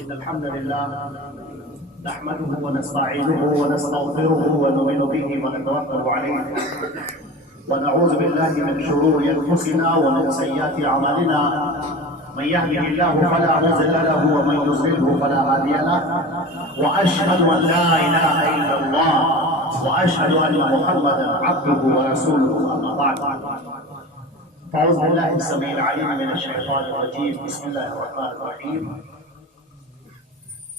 إن الحمد لله نحمده ونستعينه ونستغفره ونؤمن به ونتوكل عليه ونعوذ بالله من شرور أنفسنا ومن سيئات أعمالنا من يهده الله فلا مضل له ومن يضلله فلا هادي له وأشهد أن لا إله إلا الله وأشهد أن محمدا عبده ورسوله أما بعد فأعوذ بالله السميع العليم من الشيطان الرجيم بسم الله الرحمن الرحيم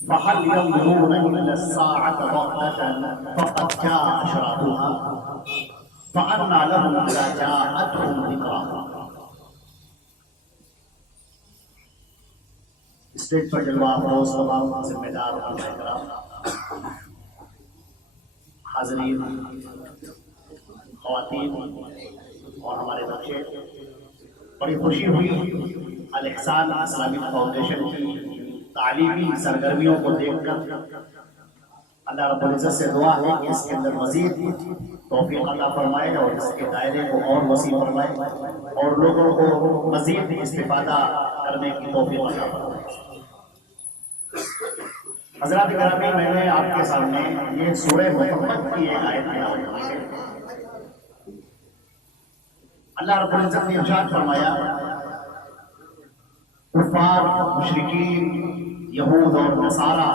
فهل ينظرون إلا الساعة بغتة فقد جاء أشراطها فأنى لهم إذا جاءتهم ذكراها. اسٹیج پر جلوہ افروز تمام ذمہ دار علماء کرام، حاضرین، خواتین اور ہمارے بچے، بڑی خوشی ہوئی الاحسان اسلامک فاؤنڈیشن کی تعلیمی سرگرمیوں کو دیکھ کر. اللہ رب العزت سے دعا ہے کہ اس کے اندر مزید توفیق عطا فرمائے اور اس کے دائرے کو اور وسیع فرمائے اور لوگوں کو مزید استفادہ کرنے کی توفیق عطا فرمائے. حضرات گرامی، میں نے آپ کے سامنے یہ سورہ محمد کی ایک آیت تلاوت کی ہے. اللہ رب العزت نے ارشاد فرمایا، کفار، مشرکین، یہود اور نصارہ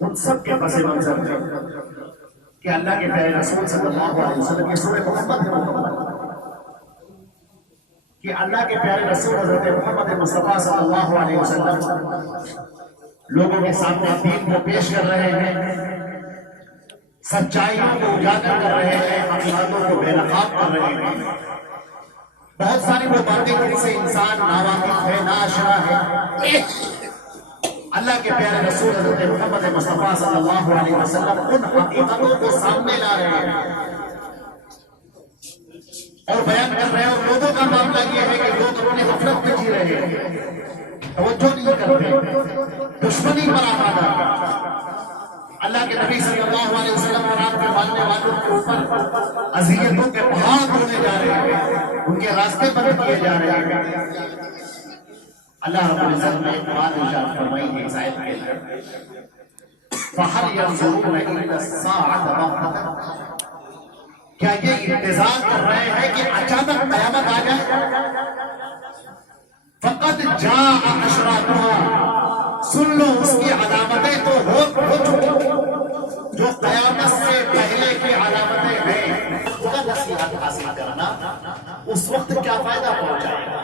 ان سب کے پس منظر میں کہ اللہ کے پیارے رسول صلی اللہ علیہ وسلم کی سورہ محمد ہے مکمل، کہ اللہ کے پیارے رسول حضرت محمد مصطفیٰ صلی اللہ علیہ وسلم لوگوں کے سامنے دین کو پیش کر رہے ہیں، سچائیوں کو اجاگر کر رہے ہیں، حقیقتوں کو بے نقاب کر رہے ہیں. بہت ساری وہ باتیں جن سے انسان ناواقف ہے، ناآشنا ہے، اللہ کے پیارے رسول حضرت محمد مصطفیٰ صلی اللہ علیہ وسلم ان حقیقتوں کو سامنے لا رہے ہیں اور بیان کر رہے ہیں. اور لوگوں کا معاملہ یہ ہے کہ لوگ اپنے غفلت میں جی رہے ہیں، توجہ نہیں کرتے، دشمنی پر آمادہ. اللہ کے نبی صلی اللہ علیہ وسلم اور آپ کے ماننے والوں کے اوپر اذیتوں کے پہاڑ ڈھونے جا رہے ہیں، ان کے راستے بند کیے جا رہے ہیں. اللہ رب العزت نے ایک بات ارشاد فرمائی ہے اس آیت کے اندر، فَهَلْ يَنظُرُونَ إِلَّا السَّاعَةَ بَغْتَةً، کیا یہ انتظار کر رہے ہیں کہ اچانک قیامت آ جائے؟ فَقَدْ جَاءَ أَشْرَاطُهَا، سن لو اس کی علامتیں تو ہو چکی، جو قیامت سے پہلے کی علامتیں ہیں. خدا نصیحت حاصل کرنا اس وقت کیا فائدہ پہنچائے گا؟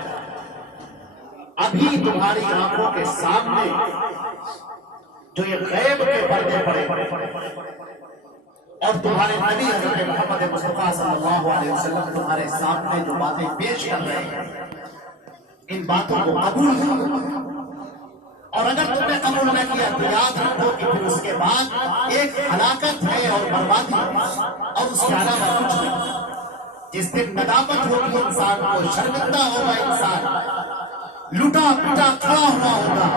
ابھی تمہاری آنکھوں کے سامنے جو یہ غیب کے پردے پڑے اور تمہارے نبی حضرت محمد مصطفیٰ صلی اللہ علیہ وسلم تمہارے سامنے جو باتیں پیش کر رہے ہیں، ان باتوں کو قبول کرو. اور اگر تم نے قبول نہ کیا تو یاد رکھو کہ پھر اس کے بعد ایک ہلاکت ہے اور بربادی اور اس کے علاوہ کچھ نہیں. جس دن ندامت ہوگی انسان کو، شرمندہ ہوگا انسان، لٹا پٹا کھڑا ہوا ہوگا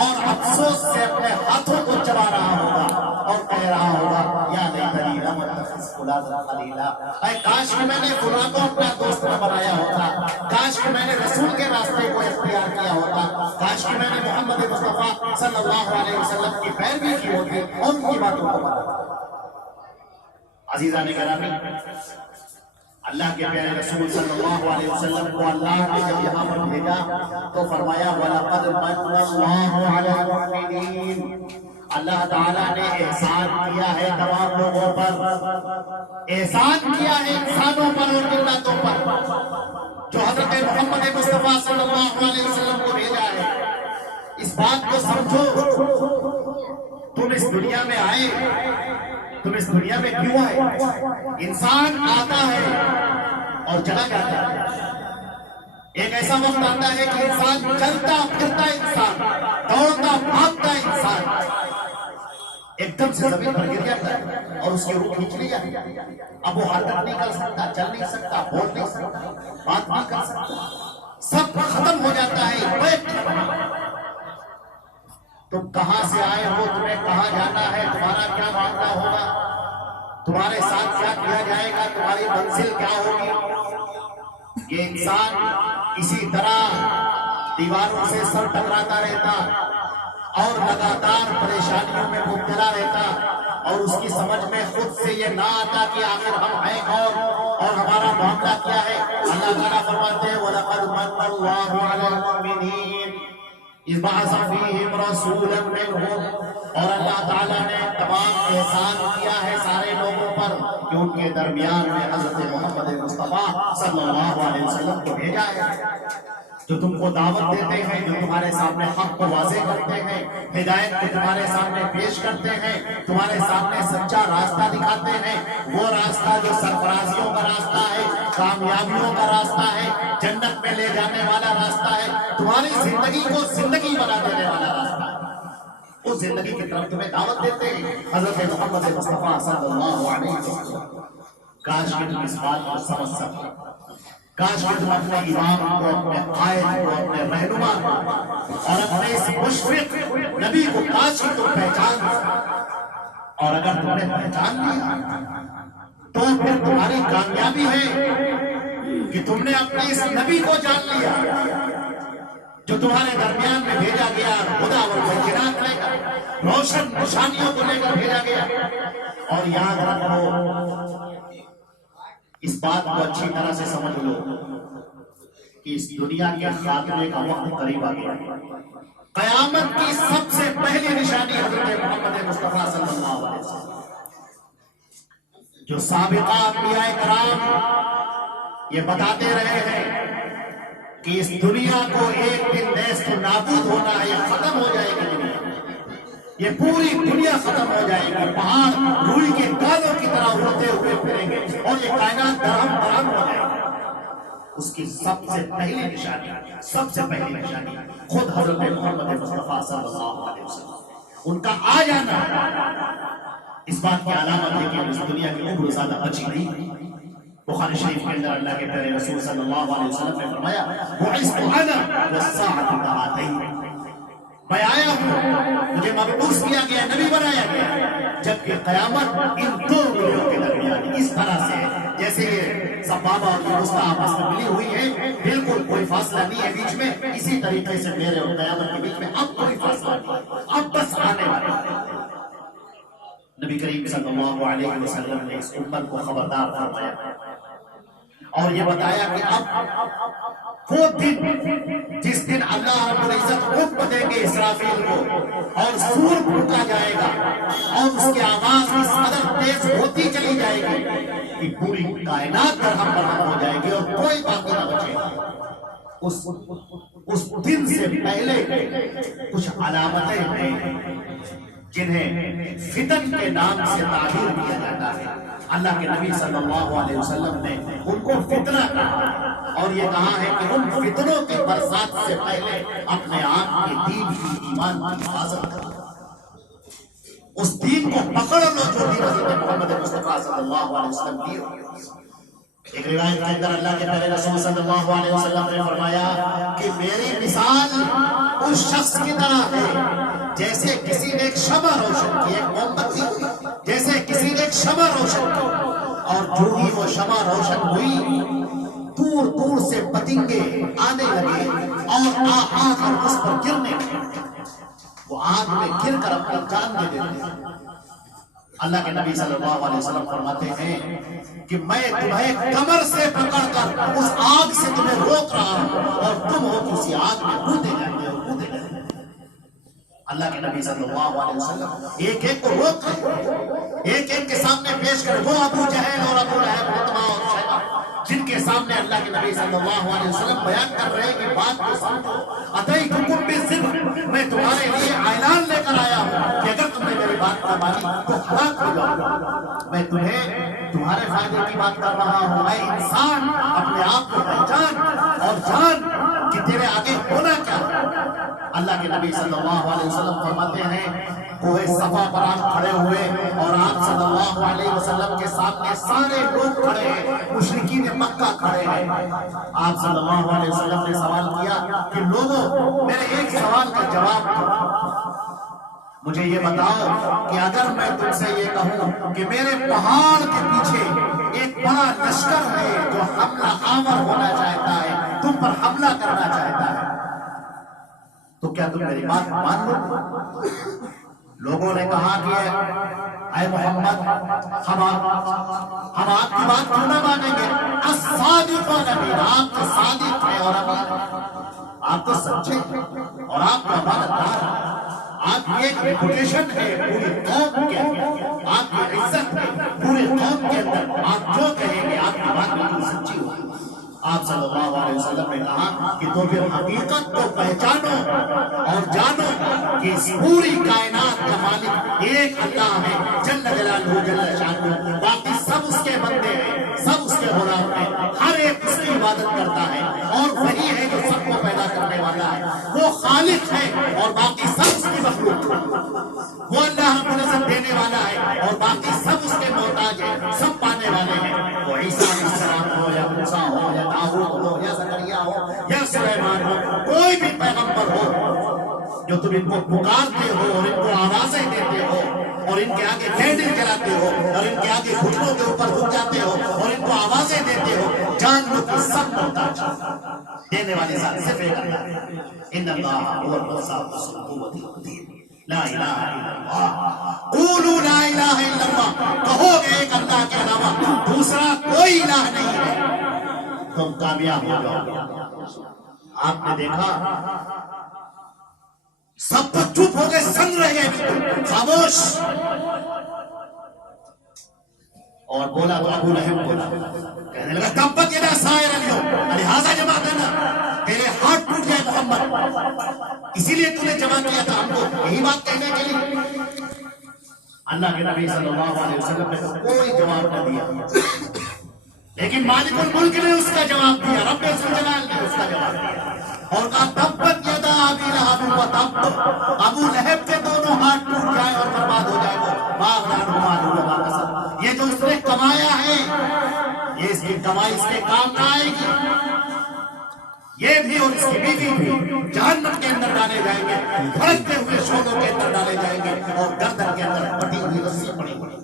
اور افسوس سے اپنے ہاتھوں کو چبا رہا ہوگا اور کہہ رہا ہوگا، یا لیتنی لم اتخذ فلانا خلیلا، اے کاش کہ میں نے فلاں کو اپنا دوست نہ بنایا ہوتا، کاش کہ میں نے رسول کے راستے کو اختیار کیا ہوتا، کاش کہ میں نے محمد مصطفیٰ صلی اللہ علیہ وسلم کی پیروی کی ہوتی اور ان کی باتوں کو مانا. عزیزان گرامی، اللہ کے پیارے رسول صلی اللہ علیہ وسلم کو اللہ نے جب یہاں پر بھیجا تو فرمایا وَلَقَدْ مَنَّ اللَّهُ عَلَى الْمُؤْمِنِينَ، اللہ تعالیٰ نے احسان کیا ہے تمام لوگوں پر، احسان کیا ہے انسانوں پر اور جناتوں پر جو حضرت محمد مصطفیٰ صلی اللہ علیہ وسلم کو بھیجا ہے. اس بات کو سمجھو، تم اس دنیا میں آئے، تم اس دنیا میں کیوں آئے؟ انسان آتا ہے اور چلا جاتا ہے. ایک ایسا وقت آتا ہے کہ انسان چلتا پھرتا انسان، دوڑتا بھاگتا انسان ایک دم سے زمین پر گر جاتا ہے اور اس کی روح کھینچ لی جاتی ہے. اب وہ حرکت نہیں کر سکتا، چل نہیں سکتا، بول نہیں سکتا، بات نہیں کر سکتا، سب ختم ہو جاتا ہے. تم کہاں سے آئے ہو، تمہیں کہاں جانا ہے، تمہارا کیا معاملہ ہوگا، تمہارے ساتھ کیا کیا جائے گا، تمہاری منزل کیا ہوگی، یہ انسان اسی طرح دیواروں سے سر ٹکراتا رہتا، اور لگاتار پریشانیوں میں مبتلا رہتا اور اس کی سمجھ میں خود سے یہ نہ آتا کہ آخر ہم ہیں کون اور ہمارا معاملہ کیا ہے، اللہ تعالیٰ فرماتے ہیں وَلَقَدْ مَنَّ اللَّهُ عَلَى الْمُؤْمِنِينَ اِذْ بَعَثَ فِيهِمْ رَسُولًا مِّنْهُمْ، اور اللہ تعالیٰ نے تمام احسان کیا ہے سارے لوگوں پر کہ ان کے درمیان میں حضرت محمد مصطفیٰ صلی اللہ علیہ وسلم کو بھیجا ہے، جو تم کو دعوت دیتے ہیں، جو تمہارے سامنے حق کو واضح کرتے ہیں، ہدایت کو تمہارے سامنے پیش کرتے ہیں، تمہارے سامنے سچا راستہ دکھاتے ہیں، وہ راستہ جو سرفرازیوں کا راستہ ہے، کامیابیوں کا راستہ ہے، جنت میں لے جانے والا راستہ ہے، تمہاری زندگی کو زندگی بنا دینے والا راستہ ہے، اس زندگی کی طرف تمہیں دعوت دیتے ہیں حضرت محمد مصطفیٰ صلی اللہ علیہ وسلم۔ کاش کہ تم اس بات کو سمجھ سکتے، کاش کہ تم اپنے امام کو، اپنے قائد کو، اپنے رہنما کو اور اپنے اس مشفق نبی کو کاش کہ تم پہچان سکتے، اور اگر تم نے پہچان لیا تو پھر تمہاری کامیابی ہے کہ تم نے اپنے اس نبی کو جان لیا جو تمہارے درمیان میں بھیجا گیا، خدا والبینات لے کر، روشن نشانیوں کو لے کر بھیجا گیا۔ اور یاد رکھو، اس بات کو اچھی طرح سے سمجھ لو کہ اس دنیا کے خاتمے کا وقت قریب آ گیا، قیامت کی سب سے پہلی نشانی حضرت محمد مصطفیٰ صلی اللہ علیہ وسلم، جو سابقہ انبیاء کرام یہ بتاتے رہے ہیں کہ اس دنیا کو ایک دن نیست و نابود ہونا ہے، یہ ختم ہو جائے گی دنیا، یہ پوری دنیا ختم ہو جائے گی، پہاڑ روئی کے گالوں کی طرح اڑتے ہوئے پھریں گے اور یہ کائنات درہم برہم ہو جائے گی۔ اس کی سب سے پہلی نشانی خود حضرت محمد مصطفیٰ صلی اللہ علیہ وسلم، ان کا آ جانا اس بات کی علامت ہے کہ اس دنیا کی عمر زیادہ بچی نہیں۔ بخاری شریف کے اندر اللہ کے پیارے رسول صلی اللہ علیہ وسلم نے فرمایا بعثت انا والساعة كهاتين، میں آیا ہوں، مجھے مبعوث کیا گیا، نبی بنایا گیا، جبکہ قیامت ان دو انگلیوں کے درمیان اس طرح سے جیسے یہ سبابہ اور وسطیٰ آپس میں ملی ہوئی ہے، بالکل کوئی فاصلہ نہیں ہے بیچ میں، اسی طریقے سے میرے اور قیامت کے بیچ میں اب کوئی فاصلہ نہیں، اب بس آنے والے۔ نبی کریم صلی اللہ علیہ وسلم نے اس امت کو خبردار فرمایا اور یہ بتایا کہ اب وہ دن جس دن اللہ رب العزت حکم دیں گے اسرافیل کو اور سور پھونکا جائے گا اور اس کی آواز اس قدر تیز ہوتی چلی جائے گی کہ پوری کائنات درہم برہم ہو جائے گی اور کوئی باقی نہ بچے گا۔ اس دن سے پہلے کچھ علامتیں ہیں جنہیں فتن کے نام سے تعبیر کیا جاتا ہے۔ اللہ کے نبی صلی اللہ علیہ وسلم نے ان کو فتنہ کہا اور یہ کہا ہے کہ ان فتنوں کی برسات سے پہلے اپنے آپ کے دین کی، ایمان کی حفاظت کرو، اس دین کو پکڑ لو جو دین حضرت محمد مصطفیٰ صلی اللہ علیہ وسلم دی ہوئی۔ ایک روایت کے اندر اللہ کے پیارے رسول صلی اللہ علیہ وسلم نے فرمایا کہ میری مثال اس شخص کی طرح ہے جیسے کسی نے ایک شمع روشن کی، ایک موم بتی، جیسے کسی نے ایک شمع روشن کی اور جو ہی وہ شمع روشن ہوئی دور دور سے پتنگے آنے لگے اور آ کر اس پر گرنے لگے، وہ آگ میں گر کر اپنی جان دے دیتے۔ اللہ کے نبی صلی اللہ علیہ وسلم فرماتے ہیں کہ میں تمہیں کمر سے پکڑ کر اس آگ سے تمہیں روک رہا ہوں اور تم ہو کسی آگ میں کودے جائیں اور کودے جائیں۔ اللہ کے نبی صلی اللہ علیہ وسلم ایک ایک کو روک رہے، ایک ایک کے سامنے پیش کر، وہ ابو جہل اور ابو لہب عتبہ اور شیبہ جن کے سامنے اللہ کے نبی صلی اللہ علیہ وسلم بیان کر رہے ہیں کہ بات کو سمجھو، اتیتکم بالصدق، میں تمہارے لیے اعلان لے کر آیا ہوں کہ اگر تم نے میری بات نہ مانی تو ہلاک ہو جاؤ۔ میں تمہیں تمہارے فائدے کی بات کر رہا ہوں، اے انسان اپنے آپ کو پہچان اور جان کہ تیرے آگے ہونا کیا ہے۔ اللہ کے نبی صلی اللہ علیہ وسلم فرماتے ہیں کوہ صفا پر آپ کھڑے ہوئے اور آپ صلی اللہ علیہ وسلم کے سامنے سارے لوگ کھڑے ہیں، مشرکین مکہ کھڑے ہیں۔ آپ صلی اللہ علیہ وسلم نے سوال کیا کہ لوگوں میرے ایک سوال کا جواب دو، مجھے یہ بتاؤ کہ اگر میں تم سے یہ کہوں کہ میرے پہاڑ کے پیچھے ایک بڑا لشکر ہے جو حملہ آور ہونا چاہتا ہے، تم پر حملہ کرنا چاہتا ہے، تو کیا تم میری بات مان لو؟ لوگوں نے کہا کہ اے محمد ہم آپ کی بات کیوں نہ مانیں گے؟ الصادقون امین، آپ تو صادق ہیں اور امین، آپ تو سچے ہیں اور آپ کا امانتدار ہیں، آپ کی ایک ریپوٹیشن ہے پوری قوم کے اندر، آپ کی عزت ہے پوری قوم کے اندر، آپ جو کہیں گے آپ کی بات بالکل سچی ہوگی۔ آپ صلی اللہ علیہ وسلم نے کہا کہ تو پھر حقیقت کو پہچانو اور جانو کہ اس پوری کائنات کا مالک ایک اللہ ہے جل جلالہ جل شانہ، باقی سب اس کے بندے ہیں، سب اس کے غلام ہیں، ہر ایک اس کی عبادت کرتا ہے اور وہی ہے جو سب کو پیدا کرنے والا ہے، وہ خالق ہے اور باقی سب اس کی مخلوق، وہ اللہ رب العزت دینے والا ہے اور باقی سب اس کے محتاج ہیں، سب پانے والے ہیں۔ وہ عیسیٰ علیہ السلام ہو یا موسیٰ ہو یا داؤد ہو یا زکریا ہو یا سلیمان ہو، کوئی بھی پیغمبر ہو جو تم ان کو پکارتے ہو اور ان کو آوازیں دیتے ہو اور ان کے آگے کینڈل جلاتے ہو اور ان کے آگے گھٹنوں کے اوپر جھک جاتے ہو اور ان کو آوازیں دیتے ہو، جان لو کہ سب محتاج دینے والی ذات صرف ایک اللہ ہے۔ ان اللہ هو الرزاق ذو القوة المتین، لا الہ الا اللہ، قولوا لا الہ الا اللہ، کہو گے ایک اللہ کے علاوہ دوسرا کوئی الہ نہیں ہے، تم کامیاب ہو جاؤ گے۔ آپ نے دیکھا سب تو چپ ہو گئے، سن رہ گئے، بالکل خاموش، اور بولا تو ابو لہب بولا، کہنے لگا تبت یدا سائر اليوم، لہذا جمع کرنا، تیرے ہاتھ ٹوٹ گئے محمد، اسی لیے تو نے جمع کیا تھا ہم کو یہی بات کہنے کے لیے۔ اللہ کے نبی صلی اللہ علیہ وسلم نے کوئی جواب نہ دیا، لیکن مالک الملک نے اس کا جواب دیا، رب ذوالجلال نے اس کا جواب دیا اور کہا تبت یدا ابی لہب وتب، ابو لہب کے دونوں ہاتھ ٹوٹ جائے اور برباد ہو جائے، وہ ما اغنی عنہ مالہ وما کسب، یہ جو اس نے کمایا ہے یہ اس کی کمائی اس کے کام نہ آئے گی، یہ بھی اور اس کی بیوی بھی جہنم کے اندر ڈالے جائیں گے، بھڑکتے ہوئے شعلوں کے اندر ڈالے جائیں گے اور گردن کے اندر پٹی ہوئی رسی پڑی ہوئی۔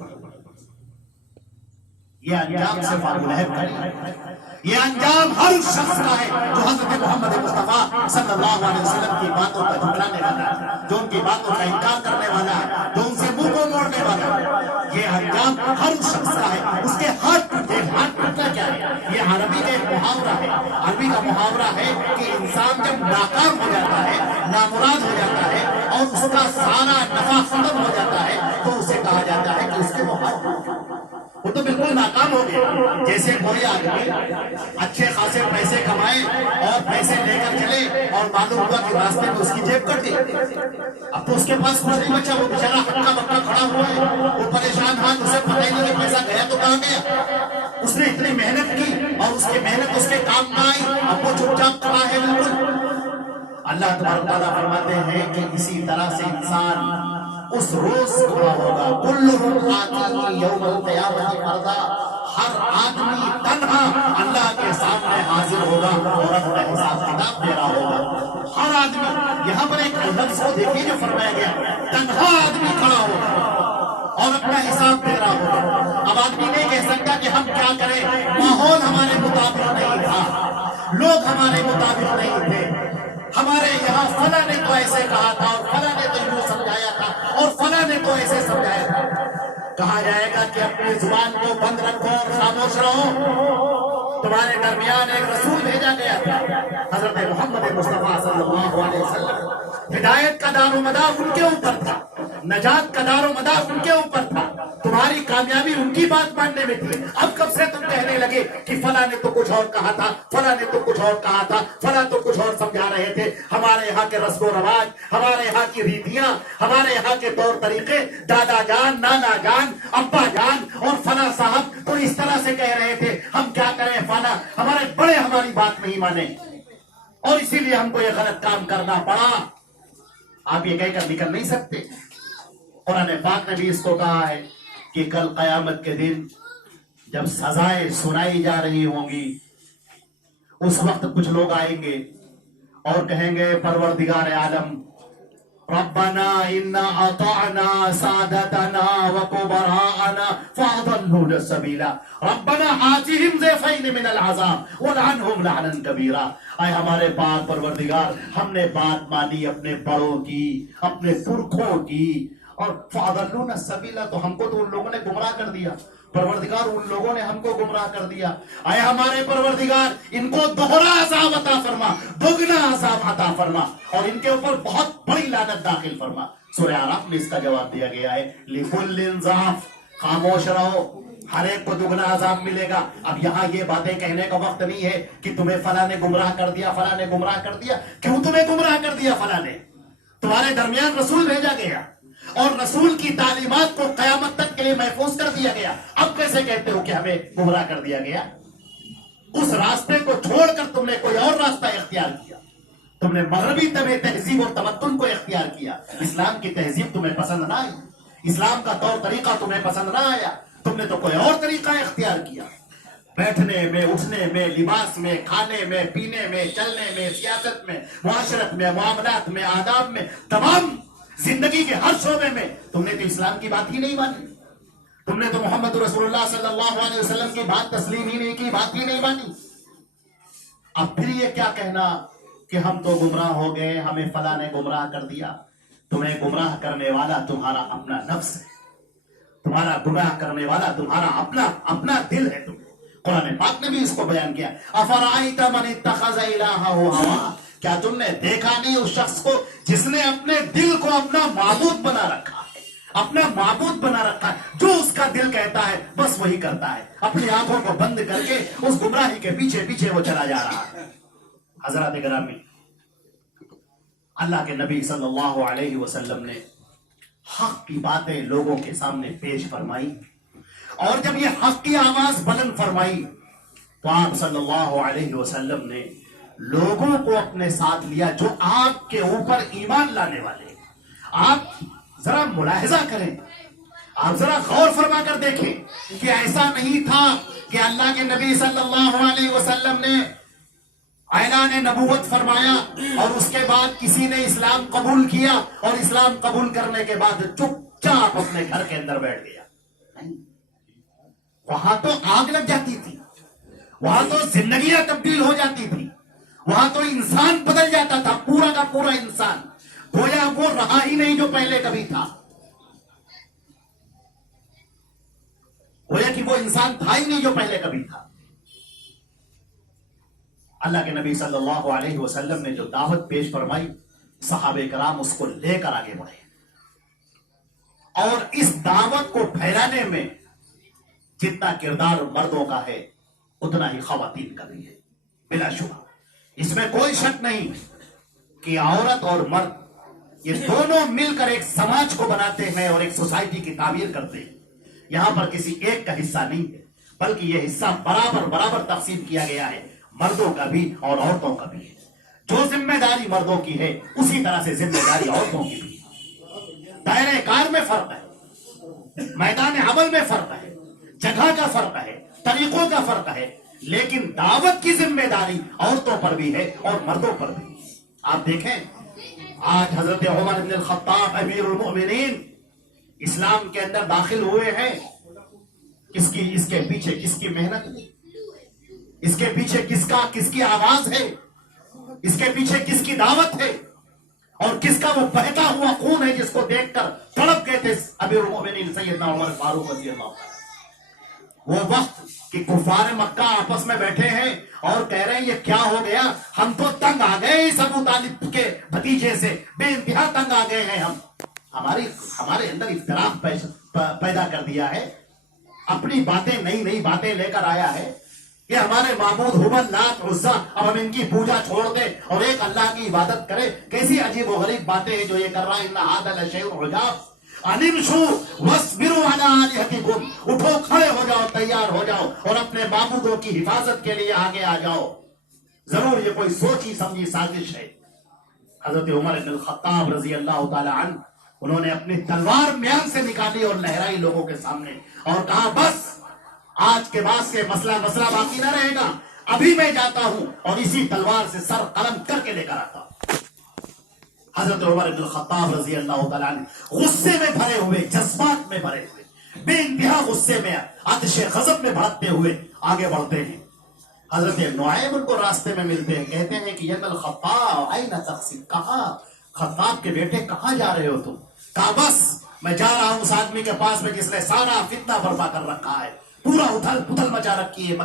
یہ انجام صرف ابو لہب کا نہیں، یہ انجام ہر اس شخص کا ہے جو حضرت محمد مصطفیٰ صلی اللہ علیہ وسلم کی باتوں کا جھٹلانے والا ہے، جو ان کی باتوں کا انکار کرنے والا ہے، جو ان سے منہ کو موڑنے والا ہے، یہ انجام ہر اس شخص کا ہے۔ اس کے ہاتھ ٹوٹے، ہاتھ ٹوٹنا کیا ہے؟ یہ عربی کا ایک محاورہ ہے، عربی کا محاورہ ہے کہ انسان جب ناکام ہو جاتا ہے، نامراد ہو جاتا ہے اور اس کا سارا نفع ختم ہو جاتا ہے تو اسے کہا جاتا ہے کہ اس کے وہ ہاتھ ٹوٹے، وہ تو بالکل ناکام ہو گیا۔ جیسے کوئی آدمی اچھے خاصے پیسے کمائے اور پیسے لے کر چلے اور معلوم ہوا کہ راستے میں اس کی جیب کٹ گئی، اب تو اس کے پاس کچھ نہیں بچا، وہ بیچارہ ہکا بکا کھڑا ہوا ہے، وہ پریشان حال، اسے پتہ ہی نہیں کہ پیسہ گیا تو کہاں گیا، اس نے اتنی محنت کی اور اس کی محنت اس کے کام نہ آئی، اب وہ چپ چاپ کھڑا ہے بالکل۔ اللہ تبارک تعالیٰ فرماتے ہیں کہ اسی طرح سے انسان اس روز کھڑا ہوگا، کلہم آتیہ یوم القیامۃ فردا، ہر آدمی تنہا اللہ کے سامنے حاضر ہوگا اور اپنا حساب کتاب دے رہا ہوگا، ہر آدمی۔ یہاں پر ایک لفظ کو دیکھیے جو فرمایا گیا، تنہا آدمی کھڑا ہوگا اور اپنا حساب دے رہا ہوگا۔ اب آدمی نہیں کہہ سکتا کہ ہم کیا کریں، ماحول ہمارے مطابق نہیں تھا، لوگ ہمارے مطابق نہیں تھے، ہمارے یہاں فلاں نے تو ایسے کہا تھا اور فلاں نے تو یوں سمجھایا تھا اور فلاں نے تو ایسے سمجھایا تھا۔ کہا جائے گا کہ اپنی زبان کو بند رکھو اور خاموش رہو، تمہارے درمیان ایک رسول بھیجا گیا تھا، حضرت محمد مصطفیٰ صلی اللہ علیہ وسلم، ہدایت کا دار و مدار ان کے اوپر تھا، نجات کا دار و مدار ان کے اوپر تھا، تمہاری کامیابی ان کی بات ماننے میں تھی۔ اب کب سے تم کہنے لگے کہ فلاں نے تو کچھ اور کہا تھا، فلاں نے تو کچھ اور کہا تھا، فلاں تو کچھ اور سمجھا رہے تھے، ہمارے یہاں کے رسم و رواج، ہمارے یہاں کی ریتیاں، ہمارے یہاں کے طور طریقے، دادا جان، نانا جان، ابا جان اور فلاں صاحب تو اس طرح سے کہہ رہے تھے، ہم کیا کریں، فلاں ہمارے بڑے ہماری بات نہیں مانے اور اسی لیے ہم کو یہ غلط کام کرنا پڑا۔ آپ یہ کہہ کر نکل نہیں سکتے۔ قرآن پاک نے بھی اس کو کہا ہے کہ کل قیامت کے دن جب سزائیں سنائی جا رہی ہوں گی، اس وقت کچھ لوگ آئیں گے اور کہیں گے پروردگار عالم ربنا انا اطعنا سادتنا وكبراءنا فاضلونا السبيل ربنا آتهم ضعفين من العذاب ولعنهم لعنا كبيرا. اے ہمارے پاک پروردگار، ہم نے بات مانی اپنے بڑوں کی، اپنے پرکھوں کی، اور فاضلونا السبیل، تو ہم کو تو ان لوگوں نے گمراہ کر دیا. پروردگار ان لوگوں نے ہم کو گمراہ کر دیا. اے ہمارے پروردگار، ان کو دوہرا عذاب عطا فرما، دگنا عذاب عطا فرما، اور ان کے اوپر بہت بڑی لعنت داخل فرما. سورہ اعراف میں اس کا جواب دیا گیا ہے لِكُلٍّ ضَعْفٌ، خاموش رہو، ہر ایک کو دگنا عذاب ملے گا. اب یہاں یہ باتیں کہنے کا وقت نہیں ہے کہ تمہیں فلاں نے گمراہ کر دیا، فلاں نے گمراہ کر دیا. کیوں تمہیں گمراہ کر دیا فلاں نے؟ تمہارے درمیان رسول بھیجا گیا اور رسول کی تعلیمات کو قیامت تک کے لیے محفوظ کر دیا گیا. اب کیسے کہتے ہو کہ ہمیں گمراہ کر دیا گیا؟ اس راستے کو چھوڑ کر تم نے کوئی اور راستہ اختیار کیا. تم نے مغربی تہذیب اور تمدن کو اختیار کیا. اسلام کی تہذیب تمہیں پسند نہ آئی، اسلام کا طور طریقہ تمہیں پسند نہ آیا، تم نے تو کوئی اور طریقہ اختیار کیا. بیٹھنے میں، اٹھنے میں، لباس میں، کھانے میں، پینے میں، چلنے میں، سیاست میں، معاشرت میں، معاملات میں، آداب میں، تمام زندگی کے ہر شعبے میں تم نے تو اسلام کی بات ہی نہیں مانی. تم نے تو محمد رسول اللہ صلی اللہ علیہ وسلم کی بات تسلیم ہی نہیں کی، بات ہی نہیں مانی. اب پھر یہ کیا کہنا کہ ہم تو گمراہ ہو گئے، ہمیں فلاں نے گمراہ کر دیا. تمہیں گمراہ کرنے والا تمہارا اپنا نفس ہے، تمہارا گمراہ کرنے والا تمہارا اپنا دل ہے. تم قرآن پاک نے بھی اس کو بیان کیا. افرأیت من اتخذ الہہ ہوا، کیا تم نے دیکھا نہیں اس شخص کو جس نے اپنے دل کو اپنا معبود بنا رکھا ہے، اپنا معبود بنا رکھا ہے. جو اس کا دل کہتا ہے بس وہی کرتا ہے. اپنی آنکھوں کو بند کر کے اس گمراہی کے پیچھے پیچھے وہ چلا جا رہا ہے. حضرات گرامی، اللہ کے نبی صلی اللہ علیہ وسلم نے حق کی باتیں لوگوں کے سامنے پیش فرمائی، اور جب یہ حق کی آواز بلند فرمائی تو آپ صلی اللہ علیہ وسلم نے لوگوں کو اپنے ساتھ لیا جو آپ کے اوپر ایمان لانے والے. آپ ذرا ملاحظہ کریں، آپ ذرا غور فرما کر دیکھیں کہ ایسا نہیں تھا کہ اللہ کے نبی صلی اللہ علیہ وسلم نے اعلان نبوت فرمایا اور اس کے بعد کسی نے اسلام قبول کیا اور اسلام قبول کرنے کے بعد چپ چاپ اپنے گھر کے اندر بیٹھ گیا. وہاں تو آگ لگ جاتی تھی، وہاں تو زندگیاں تبدیل ہو جاتی تھی، وہاں تو انسان بدل جاتا تھا، پورا کا پورا انسان، گویا وہ رہا ہی نہیں جو پہلے کبھی تھا، گویا کہ وہ انسان تھا ہی نہیں جو پہلے کبھی تھا. اللہ کے نبی صلی اللہ علیہ وسلم نے جو دعوت پیش فرمائی، صحابہ کرام اس کو لے کر آگے بڑھے، اور اس دعوت کو پھیلانے میں جتنا کردار مردوں کا ہے اتنا ہی خواتین کا بھی ہے. بلا شبہ اس میں کوئی شک نہیں کہ عورت اور مرد یہ دونوں مل کر ایک سماج کو بناتے ہیں اور ایک سوسائٹی کی تعمیر کرتے ہیں. یہاں پر کسی ایک کا حصہ نہیں ہے، بلکہ یہ حصہ برابر تقسیم کیا گیا ہے، مردوں کا بھی اور عورتوں کا بھی ہے. جو ذمہ داری مردوں کی ہے اسی طرح سے ذمہ داری عورتوں کی بھی ہے. دائرہ کار میں فرق ہے، میدان عمل میں فرق ہے، جگہ کا فرق ہے، طریقوں کا فرق ہے، لیکن دعوت کی ذمہ داری عورتوں پر بھی ہے اور مردوں پر بھی. آپ دیکھیں آج حضرت عمر بن الخطاب امیر المؤمنین اسلام کے اندر داخل ہوئے ہیں. اس کے پیچھے کس کی محنت ہے؟ اس کے پیچھے کس کی آواز ہے؟ اس کے پیچھے کس کی دعوت ہے؟ اور کس کا وہ بہتا ہوا خون ہے جس کو دیکھ کر تڑپ گئے تھے امیر المؤمنین سیدنا عمر فاروق رضی اللہ عنہ. وہ وقت کہ کفار مکہ آپس میں بیٹھے ہیں اور کہہ رہے ہیں یہ کیا ہو گیا، ہم تو تنگ آ گئے اس ابو طالب کے بھتیجے سے، بے انتہا تنگ آ گئے ہیں. ہمارے اندر اختلاف پیدا کر دیا ہے، اپنی باتیں نئی باتیں لے کر آیا ہے. یہ ہمارے معبود ہبل لات عزا، اب ہم ان کی پوجا چھوڑ دیں اور ایک اللہ کی عبادت کریں. کیسی عجیب و غریب باتیں ہیں جو یہ کر رہا ہے. ان هذا لشیء عجاب انمشوا واصبروا علی آلہتکم، اٹھو کھڑے ہو جاؤ، تیار ہو جاؤ اور اپنے معبودوں کی حفاظت کے لیے آگے آ جاؤ. ضرور یہ کوئی سوچی سمجھی سازش ہے. حضرت عمر بن الخطاب رضی اللہ تعالی عنہ انہوں نے اپنی تلوار میان سے نکالی اور لہرائی لوگوں کے سامنے اور کہا بس آج کے بعد سے مسئلہ باقی نہ رہے گا، ابھی میں جاتا ہوں اور اسی تلوار سے سر قلم کر کے لے کر آتا ہوں. حضرت عمر بن الخطاب رضی اللہ تعالیٰ عنہ غصے میں بھرے ہوئے، جذبات میں بھرے ہوئے، بے انتہا غصے میں، آتش غضب میں بھڑکتے ہوئے آگے بڑھتے ہیں۔ حضرت نعیم ان کو راستے میں ملتے ہیں، کہتے ہیں کہ ابن الخطاب این تقصد، کہاں خطاب کے بیٹے کہاں جا رہے ہو تم؟ کہا بس میں جا رہا ہوں اس آدمی کے پاس میں جس نے سارا فتنہ برپا کر رکھا ہے، پورا اتھل پتھل مچا رکھی ہے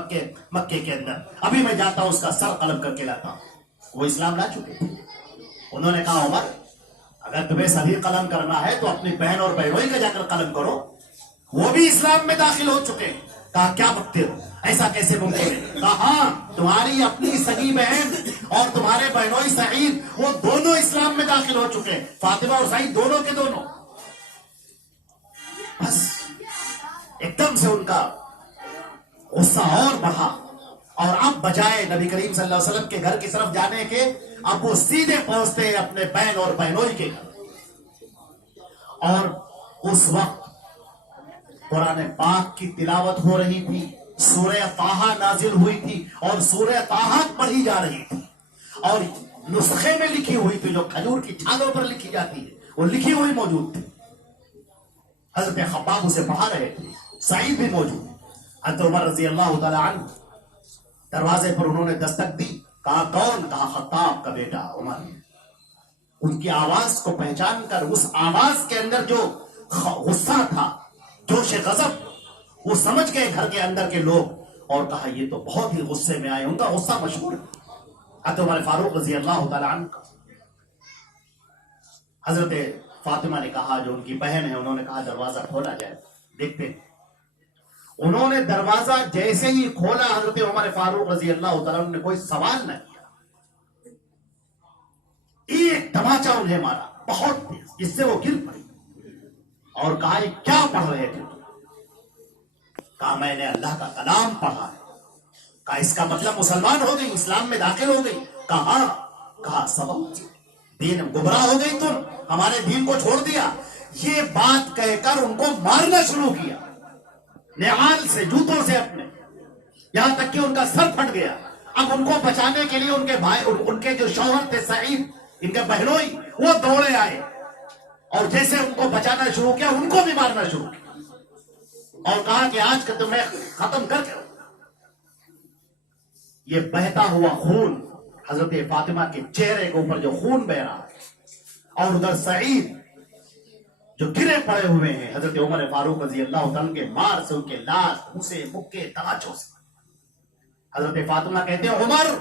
مکے کے اندر، ابھی میں جاتا ہوں اس کا سر قلم کر کے لاتا ہوں۔ وہ اسلام لا چکے تھے۔ انہوں نے کہا عمر اگر تمہیں صحیح قلم کرنا ہے تو اپنی بہن اور بہنوئی کا جا کر قلم کرو، وہ بھی اسلام میں داخل ہو چکے ہیں۔ کہا کیا بکتے ہو، ایسا کیسے ممکن ہے؟ کہا ہاں تمہاری اپنی سگی بہن اور تمہارے بہنوئی سعید وہ دونوں اسلام میں داخل ہو چکے ہیں، فاطمہ اور سعید دونوں کے دونوں۔ بس ایک دم سے ان کا غصہ اور بڑھا، اور اب بجائے نبی کریم صلی اللہ علیہ وسلم کے گھر کی طرف جانے کے اب وہ سیدھے پہنچتے ہیں اپنے بہن اور بہنوئی کے گھر۔ اور اس وقت قرآن پاک کی تلاوت ہو رہی تھی، سورہ طٰہٰ نازل ہوئی تھی اور سورہ طٰہٰ پڑھی جا رہی تھی، اور نسخے میں لکھی ہوئی تھی جو کھجور کی چھالوں پر لکھی جاتی ہے، وہ لکھی ہوئی موجود تھی۔ حضرت خباب اسے پڑھا رہے تھے، سعید بھی موجود۔ حضرت عمر رضی اللہ تعالی عنہ دروازے پر انہوں نے دستک دی، کہا کون؟ کہا خطاب کا بیٹا عمر۔ ان کی آواز کو پہچان کر، اس آواز کے اندر جو غصہ تھا، جوش غضب، وہ سمجھ گئے گھر کے اندر کے لوگ، اور کہا یہ تو بہت ہی غصے میں آئے۔ ان کا غصہ مشہور ہے حضرت عمر فاروق رضی اللہ تعالیٰ عنہ کا۔ حضرت فاطمہ نے کہا جو ان کی بہن ہے، انہوں نے کہا دروازہ کھولا جائے، دیکھتے ہیں۔ انہوں نے دروازہ جیسے ہی کھولا، حضرت عمر فاروق رضی اللہ تعالیٰ عنہ نے کوئی سوال نہ کیا، ایک تماچا انہیں مارا بہت تیز، جس سے وہ گر پڑی، اور کہا یہ کیا پڑھ رہے تھے؟ کہا میں نے اللہ کا کلام پڑھا ہے۔ کہا اس کا مطلب مسلمان ہو گئی، اسلام میں داخل ہو گئی؟ کہا کہا سبب دین گمراہ ہو گئی، تم ہمارے دین کو چھوڑ دیا۔ یہ بات کہہ کر ان کو مارنا شروع کیا، نعال سے، جوتوں سے اپنے، یہاں تک کہ ان کا سر پھٹ گیا۔ اب ان کو بچانے کے لیے ان کے بھائی، ان کے جو شوہر تھے سعید، ان کے بہنوئی، وہ دوڑے آئے، اور جیسے ان کو بچانا شروع کیا ان کو بھی مارنا شروع کیا، اور کہا کہ آج کا تمہیں ختم کر کے۔ یہ بہتا ہوا خون، حضرت فاطمہ کے چہرے کے اوپر جو خون بہ رہا ہے، اور ادھر سعید جو گرے پڑے ہوئے ہیں حضرت عمر فاروق رضی اللہ عنہ کے مار سے، ان کے لاش، پھوسے، مکے، تماچوں سے۔ حضرت فاطمہ کہتے ہیں عمر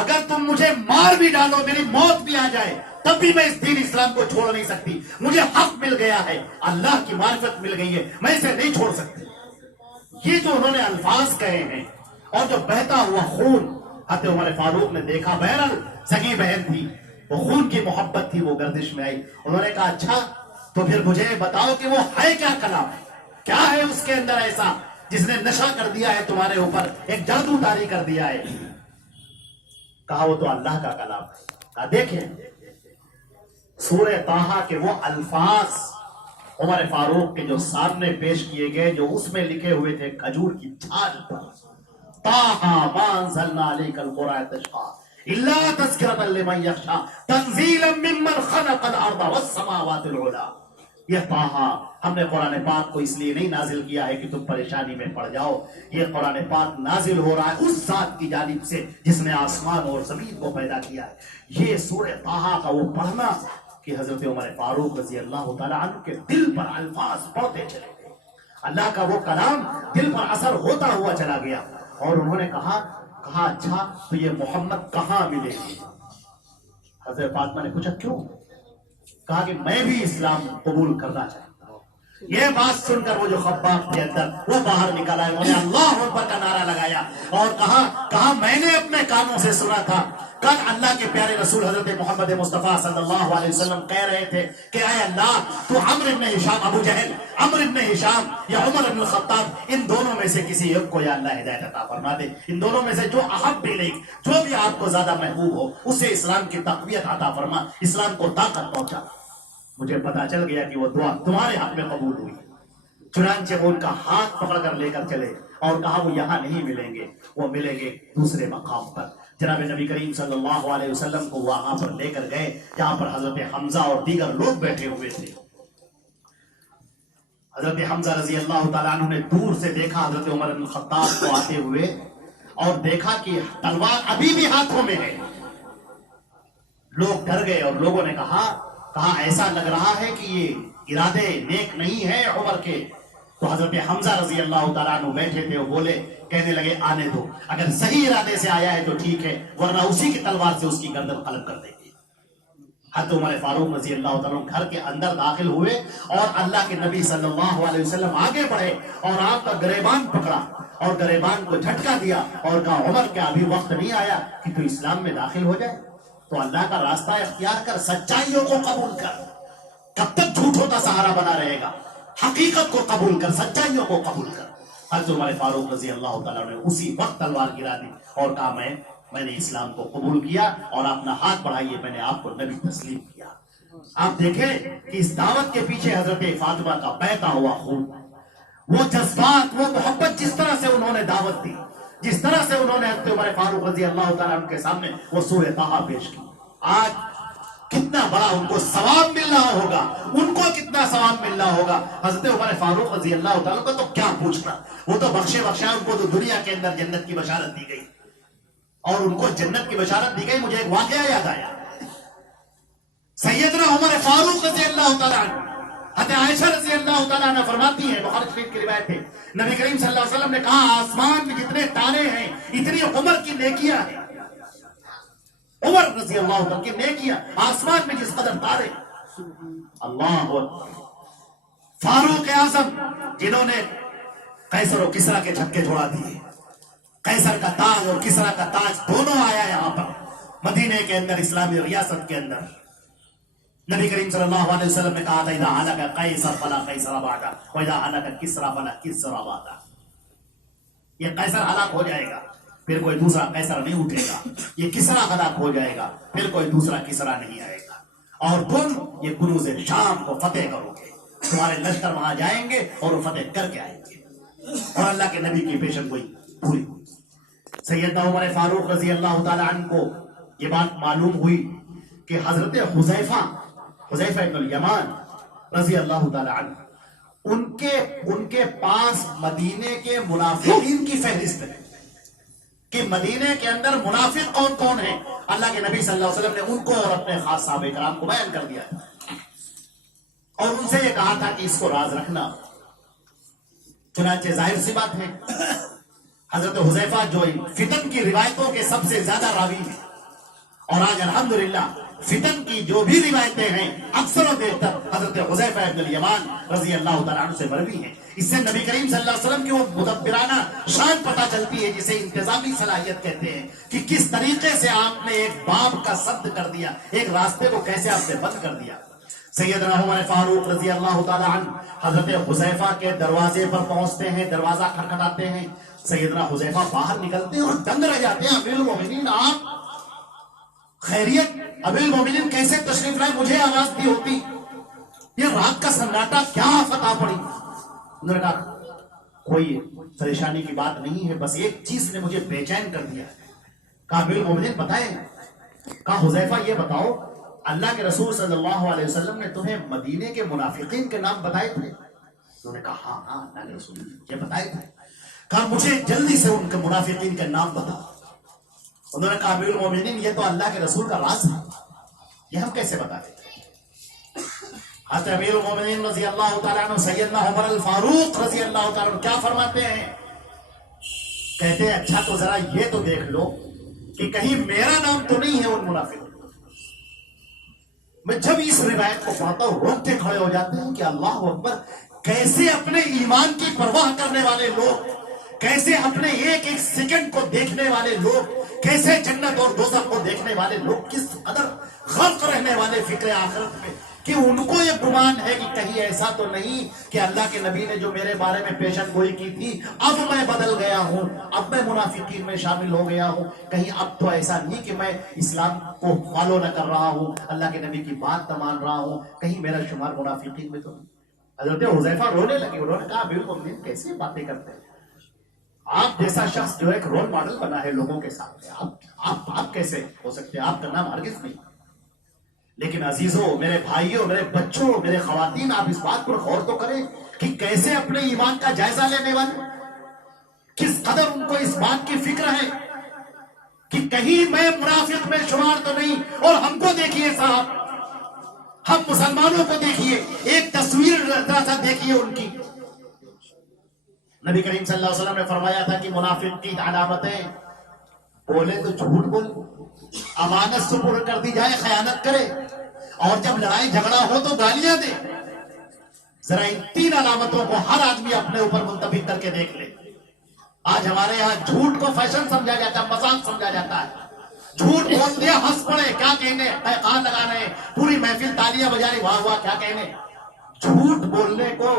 اگر تم مجھے مار بھی ڈالو، میری موت بھی آ جائے، تب بھی میں اس دین اسلام کو چھوڑ نہیں سکتی۔ مجھے حق مل گیا ہے، اللہ کی معرفت مل گئی ہے، میں اسے نہیں چھوڑ سکتی۔ یہ جو انہوں نے الفاظ کہے ہیں، اور جو بہتا ہوا خون، حضرت عمر فاروق نے دیکھا، بہرحال سگی بہن تھی، وہ خون کی محبت تھی، وہ گردش میں آئی۔ انہوں نے کہا اچھا تو پھر مجھے بتاؤ کہ وہ ہے کیا کلام، کیا ہے اس کے اندر ایسا جس نے نشہ کر دیا ہے تمہارے اوپر، ایک جادو طاری کر دیا ہے؟ کہا وہ تو اللہ کا کلام ہے۔ کہا دیکھیں سورہ طٰہٰ کے وہ الفاظ عمر فاروق کے جو سامنے پیش کیے گئے، جو اس میں لکھے ہوئے تھے کھجور کی چھال پر، طٰہٰ مَا أَنزَلْنَا عَلَيْكَ الْقُرْآنَ تَشْقَىٰ إِلَّا تَذْكِرَةً لِّمَن يَخْشَىٰ تَنزِيلًا مِّمَّنْ خَلَقَ الْأَرْضَ وَالسَّمَاوَاتِ الْعُلَىٰ۔ یہ طٰہٰ ہم نے قرآن پاک کو اس لیے نہیں نازل کیا ہے کہ تم پریشانی میں پڑ جاؤ، یہ قرآن پاک نازل ہو رہا ہے اس ذات کی جانب سے جس نے آسمان اور زمین کو پیدا کیا ہے۔ یہ سورہ طٰہٰ کا وہ پڑھنا کہ حضرت عمر فاروق رضی اللہ تعالیٰ عنہ کے دل پر الفاظ پڑھتے چلے گئے، اللہ کا وہ کلام دل پر اثر ہوتا ہوا چلا گیا، اور انہوں نے کہا اچھا تو یہ محمد کہاں ملے گی؟ حضرت فاطمہ نے پوچھا کیوں؟ کہا کہ میں بھی اسلام قبول کرنا چاہتا ہوں۔ یہ بات سن کر وہ جو خباب تھے اندر، وہ باہر نکل آئے، انہوں نے اللہ اکبر کا نعرہ لگایا اور کہا میں نے اپنے کانوں سے سنا تھا کل اللہ کے پیارے رسول حضرت محمد مصطفیٰ صلی اللہ علیہ وسلم کہہ رہے تھے کہ اے اللہ تو عمرو ابن ہشام، ابو جہل، عمرو ابن ہشام یا عمر ابن الخطاب، ان دونوں میں سے کسی ایک کو یا اللہ ہدایت عطا فرما دے، ان دونوں میں سے جو احب الیک، جو بھی آپ کو زیادہ محبوب ہو، اسے اسلام کی تقویت عطا فرما، اسلام کو طاقت پہنچا۔ مجھے پتا چل گیا کہ وہ دعا تمہارے حق میں قبول ہوئی۔ چنانچہ وہ ان کا ہاتھ پکڑ کر لے کر چلے اور کہا وہ یہاں نہیں ملیں گے، وہ ملیں گے دوسرے مقام پر۔ جناب نبی کریم صلی اللہ علیہ وسلم کو وہاں پر لے کر گئے جہاں پر حضرت حمزہ اور دیگر لوگ بیٹھے ہوئے تھے. حضرت حمزہ رضی اللہ تعالیٰ عنہ نے دور سے دیکھا حضرت عمر بن الخطاب کو آتے ہوئے اور دیکھا کہ تلوار ابھی بھی ہاتھوں میں ہے. لوگ ڈر گئے اور لوگوں نے کہا ایسا لگ رہا ہے کہ یہ ارادے نیک نہیں ہے عمر کے. تو حضرت حمزہ رضی اللہ تعالیٰ عنہ بیٹھے تھے اور بولے, کہنے لگے آنے دو, اگر صحیح ارادے سے آیا ہے تو ٹھیک ہے, ورنہ اسی کی تلوار سے اس کی گردن قلم کر دیں گے. حضرت عمر فاروق رضی اللہ تعالیٰ عنہ گھر کے اندر داخل ہوئے اور اللہ کے نبی صلی اللہ علیہ وسلم آگے بڑھے اور آپ کا گریبان پکڑا اور گریبان کو جھٹکا دیا اور کہا, عمر کیا ابھی وقت نہیں آیا کہ تو اسلام میں داخل ہو جائے؟ تو اللہ کا راستہ اختیار کر, سچائیوں کو قبول کر. کب تک جھوٹوں کا سہارا بنا رہے گا؟ حقیقت کو قبول کر, سچائیوں کو قبول کر. حضرت عمر فاروق رضی اللہ تعالیٰ نے اسی وقت تلوار گرا دی اور کہا, میں نے اسلام کو قبول کیا اور اپنا ہاتھ بڑھائیے, میں نے آپ کو نبی تسلیم کیا. آپ دیکھیں کہ اس دعوت کے پیچھے حضرت فاطمہ کا بہتا ہوا خون, وہ جذبات, وہ محبت, جس طرح سے انہوں نے دعوت دی, جس طرح سے انہوں نے حضرت عمر فاروق رضی اللہ تعالیٰ عنہ کے سامنے وہ سورہ طٰہٰ پیش کی. آج کتنا بڑا ان کو ثواب مل رہا ہوگا, ان کو کتنا ثواب مل رہا ہوگا. حضرت عمر فاروق رضی اللہ تعالیٰ کو تو کیا پوچھنا, وہ تو بخشے بخشا, ان کو تو دنیا کے اندر جنت کی بشارت دی گئی اور ان کو جنت کی بشارت دی گئی. مجھے ایک واقعہ یاد آیا, سیدنا عمر فاروق رضی اللہ تعالیٰ عنہ, حضرت عائشہ رضی اللہ تعالیٰ عنہ فرماتی ہیں, بخاری شریف کی روایت ہے, نبی کریم صلی اللہ علیہ وسلم نے کہا, آسمان میں جتنے تارے ہیں اتنی عمر کی نیکیاں ہیں. عمر رضی اللہ عنہ کی نیکیاں, آسمان میں جس قدر تارے. اللہ اکبر. فاروق اعظم جنہوں نے قیصر و کسریٰ کے جھٹکے چھوڑا دیے, قیصر کا تاج اور کسریٰ کا تاج دونوں آیا یہاں پر مدینے کے اندر, اسلامی ریاست کے اندر. نبی کریم صلی اللہ علیہ وسلم نے کہا تھا, اذا ہلک قیصر فلا قیصر بعدہ واذا ہلک کسریٰ فلا کسریٰ بعدہ. یہ قیصر ہلاک ہو جائے گا, پھر کوئی دوسرا قیصر نہیں اٹھے گا. یہ کسریٰ ہلاک ہو جائے گا, پھر کوئی دوسرا کسریٰ نہیں آئے گا. اور تم یہ کنوز شام کو فتح کرو گے, تمہارے لشکر وہاں جائیں گے اور وہ فتح کر کے آئیں گے. اور اللہ کے نبی کی پیشن گوئی پوری ہوئی. سیدنا عمر فاروق رضی اللہ تعالیٰ عنہ کو یہ بات معلوم ہوئی کہ حضرت حذیفہ بن الیمان رضی اللہ تعالیٰ عنہ, ان کے پاس مدینے کے منافقین کی فہرست ہے کہ مدینے کے اندر منافق کون کون ہیں. اللہ کے نبی صلی اللہ علیہ وسلم نے ان کو اور اپنے خاص صحابہ کرام کو بیان کر دیا اور ان سے یہ کہا تھا کہ اس کو راز رکھنا. چنانچہ ظاہر سی بات ہے, حضرت حذیفہ جو فتن کی روایتوں کے سب سے زیادہ راوی ہیں, اور آج الحمدللہ فتن کی جو بھی روایتیں ہیں اکثر و بیشتر حضرت حذیفہ بن الیمان رضی اللہ تعالیٰ عنہ سے مروی ہیں. اس سے نبی کریم صلی اللہ علیہ وسلم کی وہ مدبرانہ شان پتہ چلتی ہے جسے انتظامی صلاحیت کہتے ہیں, کہ کس طریقے سے آپ نے ایک باب کا سد کر دیا, ایک راستے کو کیسے آپ نے بند کر دیا. سیدنا عمر فاروق رضی اللہ تعالیٰ عنہ حضرت حذیفہ کے دروازے پر پہنچتے ہیں, دروازہ کھٹکھٹاتے ہیں. سیدنا حذیفہ باہر نکلتے ہیں اور دنگ رہ جاتے ہیں, امیر المومنین آپ خیریت, امیر المومنین کیسے تشریف لائے, مجھے آواز دی ہوتی, یہ رات کا سناٹا کیا آفت آ پڑی. انہوں نے کہا کوئی پریشانی کی بات نہیں ہے, بس ایک چیز نے مجھے بے چین کر دیا. کہا امیر المومنین بتائیں. کہا حذیفہ یہ بتاؤ, اللہ کے رسول صلی اللہ علیہ وسلم نے تمہیں مدینے کے منافقین کے نام بتائے تھے؟ انہوں نے کہا ہاں اللہ کے رسول یہ بتائے تھے. کہا مجھے جلدی سے ان کے منافقین کے نام بتا. انہوں نے کہا امیر المومنین یہ تو اللہ کے رسول کا راز ہے, یہ ہم کیسے بتا دیتے. حضرت امیر المومنین رضی اللہ تعالیٰ عنہ سیدنا عمر الفاروق رضی اللہ تعالیٰ عنہ کیا فرماتے ہیں, کہتے ہیں اچھا تو ذرا یہ تو دیکھ لو کہ کہیں میرا نام تو نہیں ہے ان منافقوں. میں جب اس روایت کو پڑھتا ہوں روکتے کھڑے ہو جاتے ہیں کہ اللہ اکبر, کیسے اپنے ایمان کی پرواہ کرنے والے لوگ, کیسے اپنے ایک ایک سیکنڈ کو دیکھنے والے لوگ, کیسے جنت اور دوزخ کو دیکھنے والے لوگ, کس قدر غرق رہنے والے فکر آخرت میں, کہ ان کو یہ گمان ہے کہ کہیں ایسا تو نہیں کہ اللہ کے نبی نے جو میرے بارے میں پیشن گوئی کی تھی اب میں بدل گیا ہوں, اب میں منافقین میں شامل ہو گیا ہوں, کہیں اب تو ایسا نہیں کہ میں اسلام کو فالو نہ کر رہا ہوں, اللہ کے نبی کی بات نہ مان رہا ہوں, کہیں میرا شمار منافقین میں تو نہیں. حضرت حذیفہ رونے لگے. انہوں نے کہا امیر المومنین کیسی باتیں کرتے ہیں, آپ جیسا شخص جو ایک رول ماڈل بنا ہے لوگوں کے سامنے، آپ کیسے ہو سکتے ہیں؟ آپ کا نام ہرگز نہیں۔ لیکن عزیزوں، میرے بھائیوں، میرے بچوں، میرے خواتین، آپ اس بات پر غور تو کریں کہ کیسے اپنے ایمان کا جائزہ لینے والے، کس قدر ان کو اس بات کی فکر ہے کہ کہیں میں منافق میں شمار تو نہیں۔ اور ہم کو دیکھیے صاحب، ہم مسلمانوں کو دیکھیے، ایک تصویر ذرا سا دیکھیے ان کی۔ نبی کریم صلی اللہ علیہ وسلم نے فرمایا تھا کہ منافق کی علامتیں، بولے تو جھوٹ بول، امانت سپرد کر دی جائے خیانت کرے، اور جب لڑائی جھگڑا ہو تو گالیاں دے۔ ذرا ان تین علامتوں کو ہر آدمی اپنے اوپر منتبہ کر کے دیکھ لے۔ آج ہمارے ہاں جھوٹ کو فیشن سمجھا جاتا ہے، مذاق سمجھا جاتا ہے۔ جھوٹ بول دیا، ہنس پڑے، کیا کہنے، کہاں لگا رہے ہیں، پوری محفل تالیاں بجا رہی، واہ واہ کیا کہنے۔ جھوٹ بولنے کو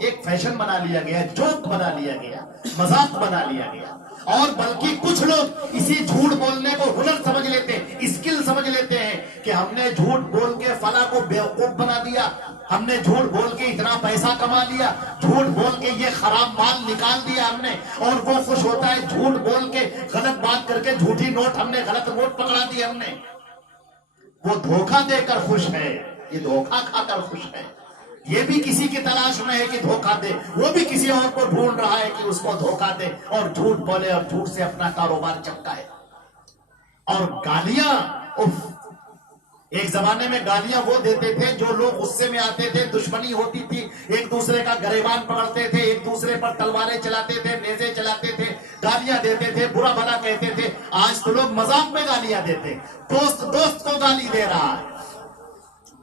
ایک فیشن بنا لیا گیا، جوک بنا لیا گیا، مذاق بنا لیا گیا، اور بلکہ کچھ لوگ اسی جھوٹ بولنے کو ہنر سمجھ لیتے ہیں، اسکل سمجھ لیتے ہیں کہ ہم نے جھوٹ بول کے فلاں کو بیوقوف بنا دیا، ہم نے جھوٹ بول کے اتنا پیسہ کما لیا، جھوٹ بول کے یہ خراب مال نکال دیا ہم نے، اور وہ خوش ہوتا ہے جھوٹ بول کے، غلط بات کر کے، جھوٹی نوٹ ہم نے، غلط نوٹ پکڑا دیا ہم نے۔ وہ دھوکہ دے کر خوش ہے، یہ دھوکہ کھا کر خوش ہے۔ یہ بھی کسی کی تلاش میں ہے کہ دھوکہ دے، وہ بھی کسی اور کو ڈھونڈ رہا ہے کہ اس کو دھوکہ دے اور جھوٹ بولے اور جھوٹ سے اپنا کاروبار چمکائے۔ اور گالیاں، ایک زمانے میں گالیاں وہ دیتے تھے جو لوگ غصے میں آتے تھے، دشمنی ہوتی تھی، ایک دوسرے کا گریبان پکڑتے تھے، ایک دوسرے پر تلواریں چلاتے تھے، نیزے چلاتے تھے، گالیاں دیتے تھے، برا بھلا کہتے تھے۔ آج تو لوگ مذاق میں گالیاں دیتے، دوست کو گالی دے رہا ہے،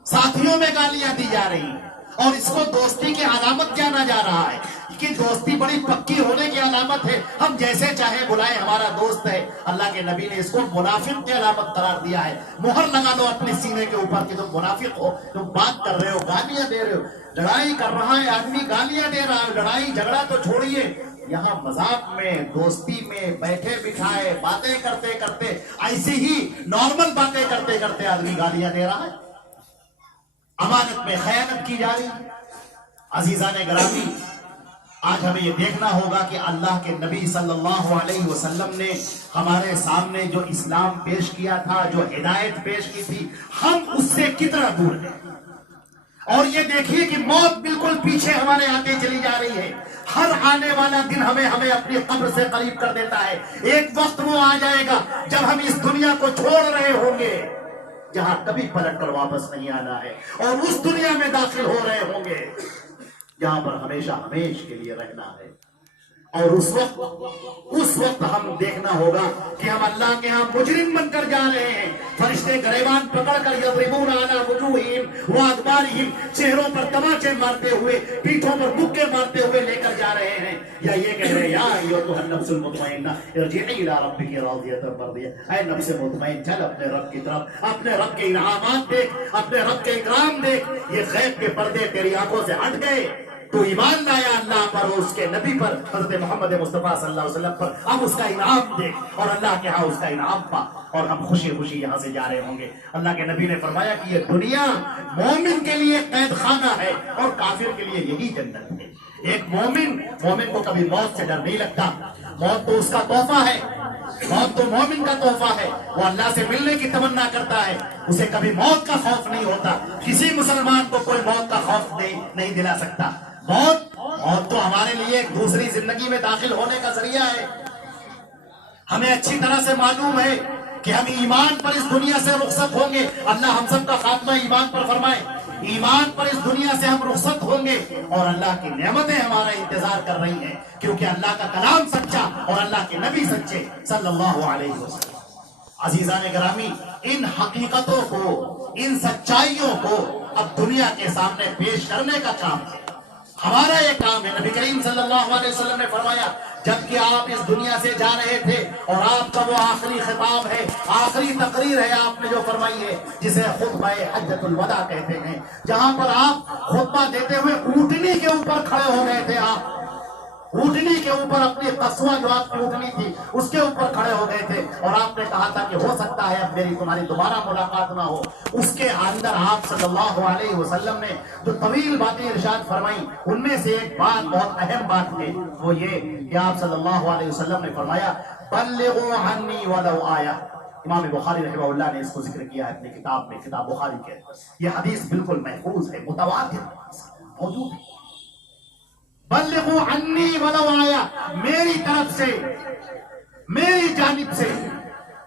ساتھیوں میں گالیاں دی جا رہی ہیں، اور اس کو دوستی کی علامت جانا جا رہا ہے کہ دوستی بڑی پکی ہونے کی علامت ہے، ہم جیسے چاہے بلائیں ہمارا دوست ہے۔ اللہ کے نبی نے اس کو منافق کی علامت قرار دیا ہے۔ مہر لگا لو اپنے سینے کے اوپر کہ تم منافق ہو، تم بات کر رہے ہو، گالیاں دے رہے ہو، لڑائی کر رہا ہے آدمی، گالیاں دے رہا ہے، لڑائی جھگڑا تو چھوڑیے، یہاں مذاق میں، دوستی میں، بیٹھے بٹھائے باتیں کرتے کرتے، ایسی ہی نارمل باتیں کرتے کرتے آدمی گالیاں دے رہا ہے، امانت میں خیانت کی جا رہی۔ عزیزان گرامی، آج ہمیں یہ دیکھنا ہوگا کہ اللہ کے نبی صلی اللہ علیہ وسلم نے ہمارے سامنے جو اسلام پیش کیا تھا، جو ہدایت پیش کی تھی، ہم اس سے کتنا دور ہیں۔ اور یہ دیکھیے کہ موت بالکل پیچھے ہمارے آتے چلی جا رہی ہے، ہر آنے والا دن ہمیں اپنی قبر سے قریب کر دیتا ہے۔ ایک وقت وہ آ جائے گا جب ہم اس دنیا کو چھوڑ رہے ہوں گے، جہاں کبھی پلٹ کر واپس نہیں آنا ہے، اور اس دنیا میں داخل ہو رہے ہوں گے جہاں پر ہمیشہ ہمیش کے لیے رہنا ہے۔ اور اس وقت ہم دیکھنا ہوگا کہ ہم اللہ کے ہاں مجرم بن کر جا رہے ہیں۔ فرشتے گریبان پکڑ کر یضربون علی وجوہہم وادبارہم، چہروں پر تماچے مارتے ہوئے، پیٹھوں پر مکے مارتے ہوئے لے کر جا رہے ہیں، یا یہ کہہ رہے ہیں یا ایھا النفس المطمئنہ ارجعی الی ربک راضیۃ مرضیہ، اے نفس مطمئن چل اپنے رب کی طرف، اپنے رب کے انعامات دیکھ، اپنے رب کے اکرام دیکھ۔ یہ غیب کے پردے تیری آنکھوں سے ہٹ گئے، تو ایمان لایا اللہ پر اور اس کے نبی پر، حضرت محمد مصطفیٰ صلی اللہ علیہ وسلم پر، اب اس کا انعام دیکھ اور اللہ کے ہاں اس کا انعام پا، اور ہم خوشی خوشی یہاں سے جا رہے ہوں گے۔ اللہ کے نبی نے فرمایا کہ یہ دنیا مومن کے لیے قید خانہ ہے اور کافر کے لیے یہی جنت ہے۔ ایک مومن کو کبھی موت سے ڈر نہیں لگتا، موت تو اس کا تحفہ ہے، موت تو مومن کا تحفہ ہے، وہ اللہ سے ملنے کی تمنا کرتا ہے، اسے کبھی موت کا خوف نہیں ہوتا۔ کسی مسلمان کو کوئی موت کا خوف نہیں دلا سکتا۔ موت تو ہمارے لیے ایک دوسری زندگی میں داخل ہونے کا ذریعہ ہے۔ ہمیں اچھی طرح سے معلوم ہے کہ ہم ایمان پر اس دنیا سے رخصت ہوں گے، اللہ ہم سب کا خاتمہ ایمان پر فرمائے، ایمان پر اس دنیا سے ہم رخصت ہوں گے، اور اللہ کی نعمتیں ہمارا انتظار کر رہی ہیں، کیونکہ اللہ کا کلام سچا اور اللہ کے نبی سچے صلی اللہ علیہ وسلم۔ عزیزان گرامی، ان حقیقتوں کو، ان سچائیوں کو اب دنیا کے سامنے پیش کرنے کا کام ہے، ہمارا یہ کام ہے۔ نبی کریم صلی اللہ علیہ وسلم نے فرمایا جبکہ آپ اس دنیا سے جا رہے تھے اور آپ کا وہ آخری خطاب ہے، آخری تقریر ہے آپ نے جو فرمائی ہے، جسے خطبہ حجۃ الوداع کہتے ہیں، جہاں پر آپ خطبہ دیتے ہوئے اونٹنی کے اوپر کھڑے ہو گئے تھے، آپ اونٹنی کے اوپر اپنی قصوہ جو آپ کی اونٹنی تھی اس کے اوپر کھڑے ہو گئے تھے اور آپ نے کہا تھا کہ ہو سکتا ہے اب میری تمہاری دوبارہ ملاقات نہ ہو. اس کے اندر آپ صلی اللہ علیہ وسلم نے جو طویل باتیں ارشاد فرمائی ان میں سے ایک بات بہت اہم بات ہے، وہ یہ کہ آپ صلی اللہ علیہ وسلم نے فرمایا بلغوا عنی ولو آیہ. امام بخاری رحمہ اللہ نے اس کو ذکر کیا ہے اپنی کتاب میں، کتاب بخاری کے. یہ حدیث بالکل محفوظ ہے، متواتر موجود ہے. بلغوا عنی ولو آیا، میری طرف سے، میری جانب سے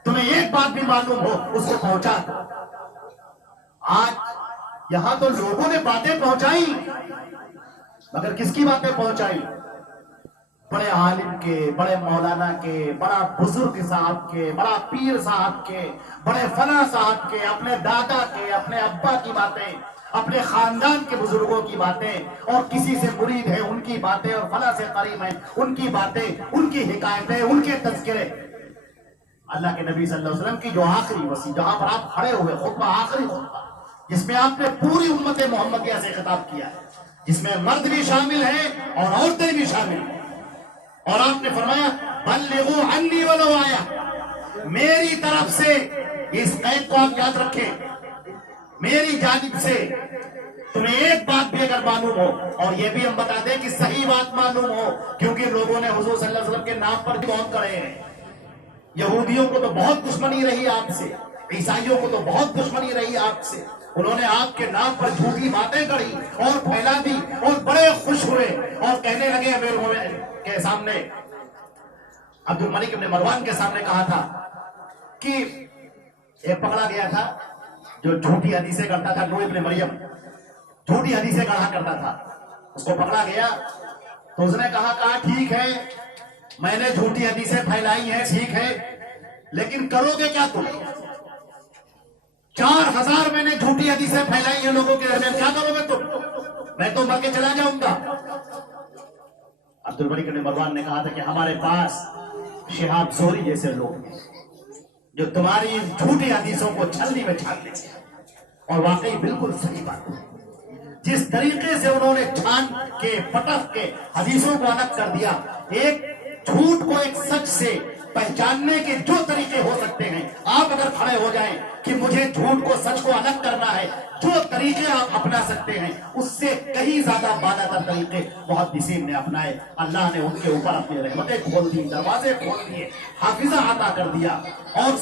تمہیں ایک بات بھی معلوم ہو اس کو پہنچا دو. آج یہاں تو لوگوں نے باتیں پہنچائی، مگر کس کی باتیں پہنچائی؟ بڑے عالم کے، بڑے مولانا کے، بڑا بزرگ صاحب کے، بڑا پیر صاحب کے، بڑے فلاں صاحب کے، اپنے دادا کے، اپنے ابا کی باتیں، اپنے خاندان کے بزرگوں کی باتیں، اور کسی سے مرید ہے ان کی باتیں، اور فلاں سے قریب ہیں ان کی باتیں، ان کی حکایتیں، ان کے تذکرے. اللہ کے نبی صلی اللہ علیہ وسلم کی جو آخری وصیت، جہاں پر آپ کھڑے ہوئے خطبہ، آخری خطبہ جس میں آپ نے پوری امت محمدیہ سے خطاب کیا ہے، جس میں مرد بھی شامل ہیں اور عورتیں بھی شامل ہیں، اور آپ نے فرمایا بلغوا عنی ولو آیا، میری طرف سے، اس قید کو آپ یاد رکھیں، میری جانب سے تمہیں ایک بات بھی اگر معلوم ہو، اور یہ بھی ہم بتا دیں کہ صحیح بات معلوم ہو، کیونکہ لوگوں نے حضور صلی اللہ علیہ وسلم کے نام پر بھی بہت کرے ہیں. یہودیوں کو تو بہت دشمنی رہی آپ سے، عیسائیوں کو تو بہت دشمنی رہی آپ سے، انہوں نے آپ کے نام پر جھوٹی باتیں کری اور پھیلا دی، اور بڑے خوش ہوئے اور کہنے لگے امیر مومنین کے سامنے، عبد الملک ابن مروان کے سامنے کہا تھا کہ ایک پکڑا گیا تھا جو جھوٹی حدیثیں کرتا تھا، نوح ابن مریم جھوٹی حدیثیں کہا کرتا تھا. اس کو پکڑا گیا تو اس نے کہا ٹھیک ہے میں نے جھوٹی حدیثیں پھیلائی ہیں، ٹھیک ہے، لیکن کرو گے کیا تم؟ 4000 میں نے جھوٹی حدیثیں پھیلائی ہیں لوگوں کے درمیان، کیا کرو گے تم؟ میں تو مر کے چلا جاؤں گا. عبد الملک بن مروان نے کہا تھا کہ ہمارے پاس شہاب زہری جیسے لوگ ہیں جو تمہاری جھوٹی حدیثوں کو چھلنی میں چھان لیتے ہیں. اور واقعی بالکل صحیح بات ہے، جس طریقے سے انہوں نے چھان کے پٹک کے حدیثوں کو الگ کر دیا. ایک جھوٹ کو ایک سچ سے پہچاننے کے جو طریقے ہو سکتے ہیں، آپ اگر کھڑے ہو جائیں کہ مجھے جھوٹ کو سچ کو الگ کرنا ہے، جو طریقے آپ اپنا سکتے ہیں اس سے کہیں زیادہ بالا تر طریقے محدثین نے اپنائے. اللہ نے ان کے اوپر اپنی رحمتیں کھول دی، دروازے کھول دیے، حافظہ عطا کر دیا، اور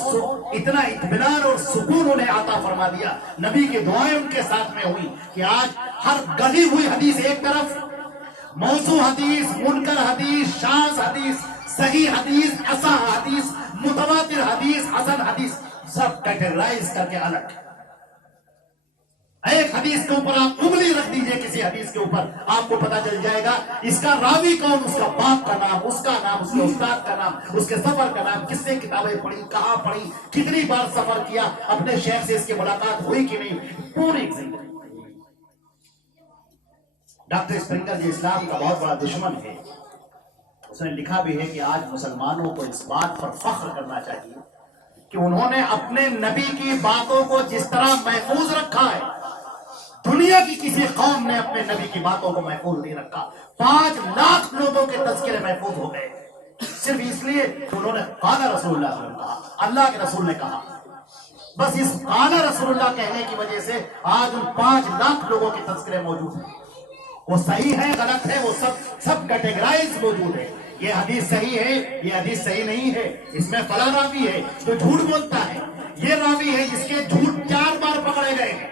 اتنا اطمینان اور سکون انہیں عطا فرما دیا. نبی کی دعائیں ان کے ساتھ میں ہوئی کہ آج ہر گلی ہوئی حدیث ایک طرف، موضوع حدیث، منکر حدیث، شاذ حدیث، صحیح حدیث، اصح حدیث، متواتر حدیث، حسن حدیث، سب کیٹیگرائز کر کے الگ. ایک حدیث کے اوپر آپ انگلی رکھ دیجئے، کسی حدیث کے اوپر آپ کو پتا چل جائے گا اس کا راوی کون، اس کا باپ کا نام، اس کا نام، اس کے استاد کا نام، اس کے سفر کا نام، کس نے کتابیں پڑھی، کہاں پڑھی، کتنی بار سفر کیا، اپنے شیخ سے اس کی ملاقات ہوئی کہ نہیں، پوری زندگی. ڈاکٹر اسپرنگر جی اسلام کا بہت بڑا دشمن ہے. اس نے لکھا بھی ہے کہ آج مسلمانوں کو اس بات پر فخر کرنا چاہیے کہ انہوں نے اپنے نبی کی باتوں کو جس طرح محفوظ رکھا ہے، دنیا کی کسی قوم نے اپنے نبی کی باتوں کو محفوظ نہیں رکھا. 5 لاکھ لوگوں کے تذکرے محفوظ ہو گئے صرف اس لیے کہ انہوں نے قال رسول اللہ صلی اللہ علیہ وسلم کہا، اللہ کے رسول نے کہا. بس اس قال رسول اللہ کہنے کی وجہ سے آج ان 5 لاکھ لوگوں کے تذکرے موجود ہیں. وہ صحیح ہے، غلط ہے، وہ سب کیٹیگرائز موجود ہے. یہ حدیث صحیح ہے، یہ حدیث صحیح نہیں ہے، اس میں فلاں راوی ہے تو جھوٹ بولتا ہے، یہ راوی ہے جس کے جھوٹ 4 بار پکڑے گئے ہیں،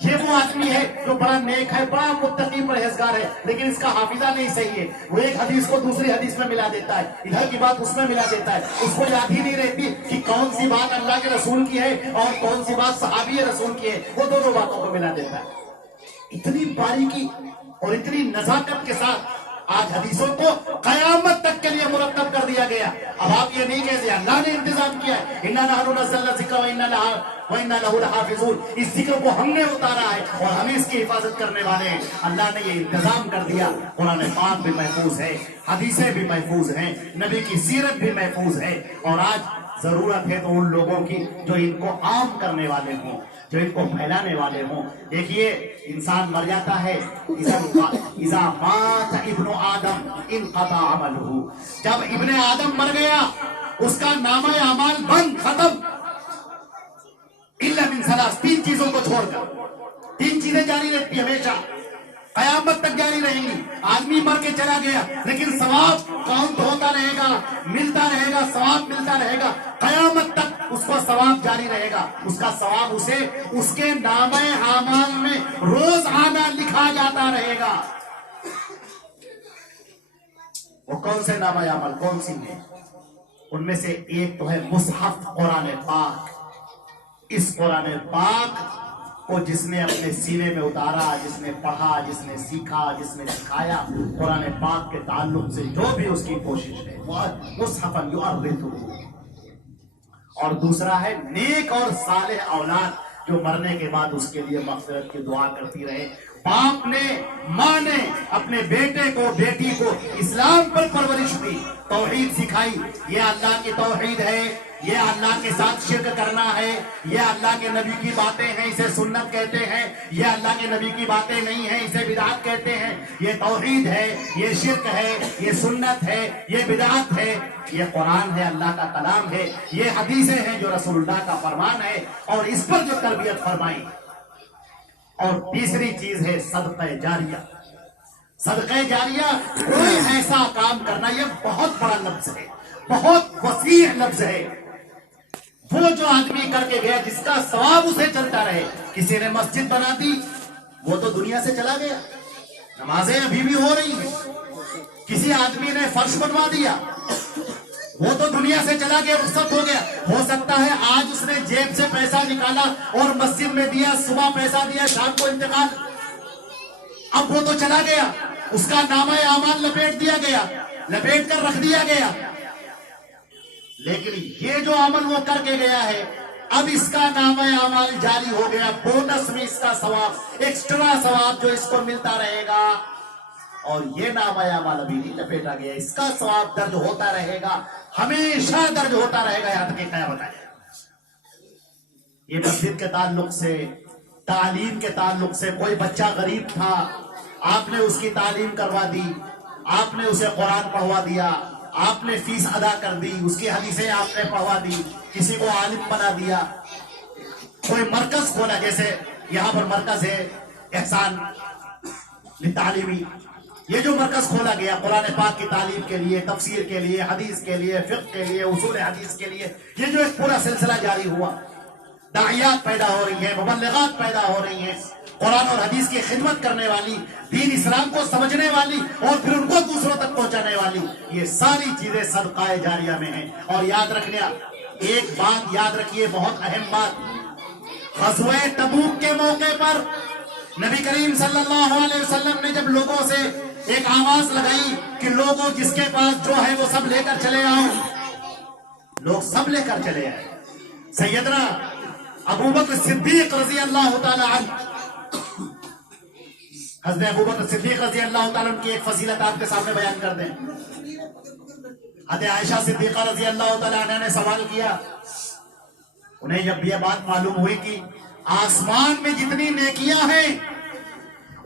یہ وہ آدمی ہے جو بڑا نیک ہے، بڑا متقی پرہیزگار ہے، لیکن اس کا حافظہ نہیں صحیح ہے. وہ ایک حدیث کو دوسری حدیث میں ملا دیتا ہے، ادھر کی بات اس میں ملا دیتا ہے، اس کو یاد ہی نہیں رہتی کہ کون سی بات اللہ کے رسول کی ہے اور کون سی بات صحابی رسول کی ہے، وہ دونوں باتوں کو ملا دیتا ہے. اتنی باریکی اور اتنی نزاکت کے ساتھ آج حدیثوں کو قیامت تک کے لیے مرتب کر دیا گیا. اب آپ یہ نہیں کہتے اللہ نے انتظام کیا ہے، اِنَّا نَحْنُ نَزَّلْنَا الذِّكْرَ وَإِنَّا لَهُ لَحَافِظُونَ، اس ذکر کو ہم نے اتارا ہے اور ہم اس کی حفاظت کرنے والے ہیں. اللہ نے یہ انتظام کر دیا. قرآن پاک بھی محفوظ ہے، حدیثیں بھی محفوظ ہیں، نبی کی سیرت بھی محفوظ ہے. اور آج ضرورت ہے تو ان لوگوں کی جو ان کو عام کرنے والے ہوں، جو ان کو پھیلانے والے ہوں۔ دیکھیے انسان مر جاتا ہے، اذا مات ابن آدم انقطع عملہ، جب ابن آدم مر گیا اس کا نامہ اعمال بند، ختم، الا من ثلاث، تین چیزوں کو چھوڑ کر۔ تین چیزیں جاری رہتی ہمیشہ، قیامت تک جاری رہیں گی۔ آدمی مر کے چلا گیا لیکن ثواب کاؤنٹ ہوتا رہے گا، ملتا رہے گا، ثواب ملتا رہے گا، قیامت تک اس کو ثواب جاری رہے گا۔ اس کا ثواب اسے اس کے نامہ اعمال میں روزانہ لکھا جاتا رہے گا۔ وہ کون سے نامہ اعمال، کون سی ہیں؟ ان میں سے ایک تو ہے مصحف قرآن پاک۔ اس قرآن پاک کو جس نے اپنے سینے میں اتارا، جس نے پڑھا، جس نے سیکھا، جس نے سکھایا، قرآن پاک کے تعلق سے جو بھی اس کی کوشش ہے، مصحفا یعرضہ۔ اور دوسرا ہے نیک اور صالح اولاد جو مرنے کے بعد اس کے لیے مغفرت کی دعا کرتی رہے۔ باپ نے، ماں نے اپنے بیٹے کو، بیٹی کو اسلام پر پرورش دی، توحید سکھائی، یہ اللہ کی توحید ہے، یہ اللہ کے ساتھ شرک کرنا ہے، یہ اللہ کے نبی کی باتیں ہیں، اسے سنت کہتے ہیں، یہ اللہ کے نبی کی باتیں نہیں ہیں، اسے بدعت کہتے ہیں، یہ توحید ہے، یہ شرک ہے، یہ سنت ہے، یہ بدعت ہے، یہ قرآن ہے، اللہ کا کلام ہے، یہ حدیثیں ہیں جو رسول اللہ کا فرمان ہے، اور اس پر جو تربیت فرمائی۔ اور تیسری چیز ہے صدقہ جاریہ۔ صدقہ جاریہ کوئی ایسا کام کرنا، یہ بہت بڑا لفظ ہے، بہت وسیع لفظ ہے۔ وہ جو آدمی کر کے گیا جس کا ثواب اسے چلتا رہے۔ کسی نے مسجد بنا دی، وہ تو دنیا سے چلا گیا، نمازیں ابھی بھی ہو رہی ہیں۔ کسی آدمی نے فرش بنوا دیا، وہ تو دنیا سے چلا گیا، رخصت ہو گیا۔ ہو سکتا ہے آج اس نے جیب سے پیسہ نکالا اور مسجد میں دیا، صبح پیسہ دیا، شام کو انتقال، اب وہ تو چلا گیا، اس کا نامہ اعمال لپیٹ دیا گیا، لپیٹ کر رکھ دیا گیا۔ لیکن یہ جو عمل وہ کر کے گیا ہے، اب اس کا نامہ اعمال جاری ہو گیا، بونس میں اس کا ثواب، ایکسٹرا ثواب جو اس کو ملتا رہے گا، اور یہ نامہ اعمال ابھی نہیں لپیٹا گیا، اس کا ثواب درج ہوتا رہے گا، ہمیشہ درج ہوتا رہے گا، یہاں تک کہ قیامت آئے گا۔ یہ مسجد کے تعلق سے، تعلیم کے تعلق سے، کوئی بچہ غریب تھا، آپ نے اس کی تعلیم کروا دی، آپ نے اسے قرآن پڑھوا دیا، آپ نے فیس ادا کر دی، اس کی حدیثیں آپ نے پڑھوا دی، کسی کو عالم بنا دیا، کوئی مرکز کھولا، جیسے یہاں پر مرکز ہے احسان للتعلیمی، یہ جو مرکز کھولا گیا قرآن پاک کی تعلیم کے لیے، تفسیر کے لیے، حدیث کے لیے، فقہ کے لیے، اصول حدیث کے لیے، یہ جو ایک پورا سلسلہ جاری ہوا، داعیات پیدا ہو رہی ہیں، مبلغات پیدا ہو رہی ہیں، قرآن اور حدیث کی خدمت کرنے والی، دین اسلام کو سمجھنے والی اور پھر ان کو دوسروں تک پہنچانے والی، یہ ساری چیزیں صدقہ جاریہ میں ہیں۔ اور یاد رکھنا، ایک بات یاد رکھیے، بہت اہم بات، غزوہ تبوک کے موقع پر نبی کریم صلی اللہ علیہ وسلم نے جب لوگوں سے ایک آواز لگائی کہ لوگوں جس کے پاس جو ہے وہ سب لے کر چلے آؤ، لوگ سب لے کر چلے آئے۔ سیدنا ابو بکر صدیق رضی اللہ تعالی عنہ، حضرت ابو بکر صدیق رضی اللہ تعالیٰ عنہ کی ایک فضیلت آپ کے سامنے بیان کر دیں۔ حضرت عائشہ صدیقہ رضی اللہ تعالیٰ عنہ نے سوال کیا، انہیں جب یہ بات معلوم ہوئی کہ آسمان میں جتنی نیکیاں ہیں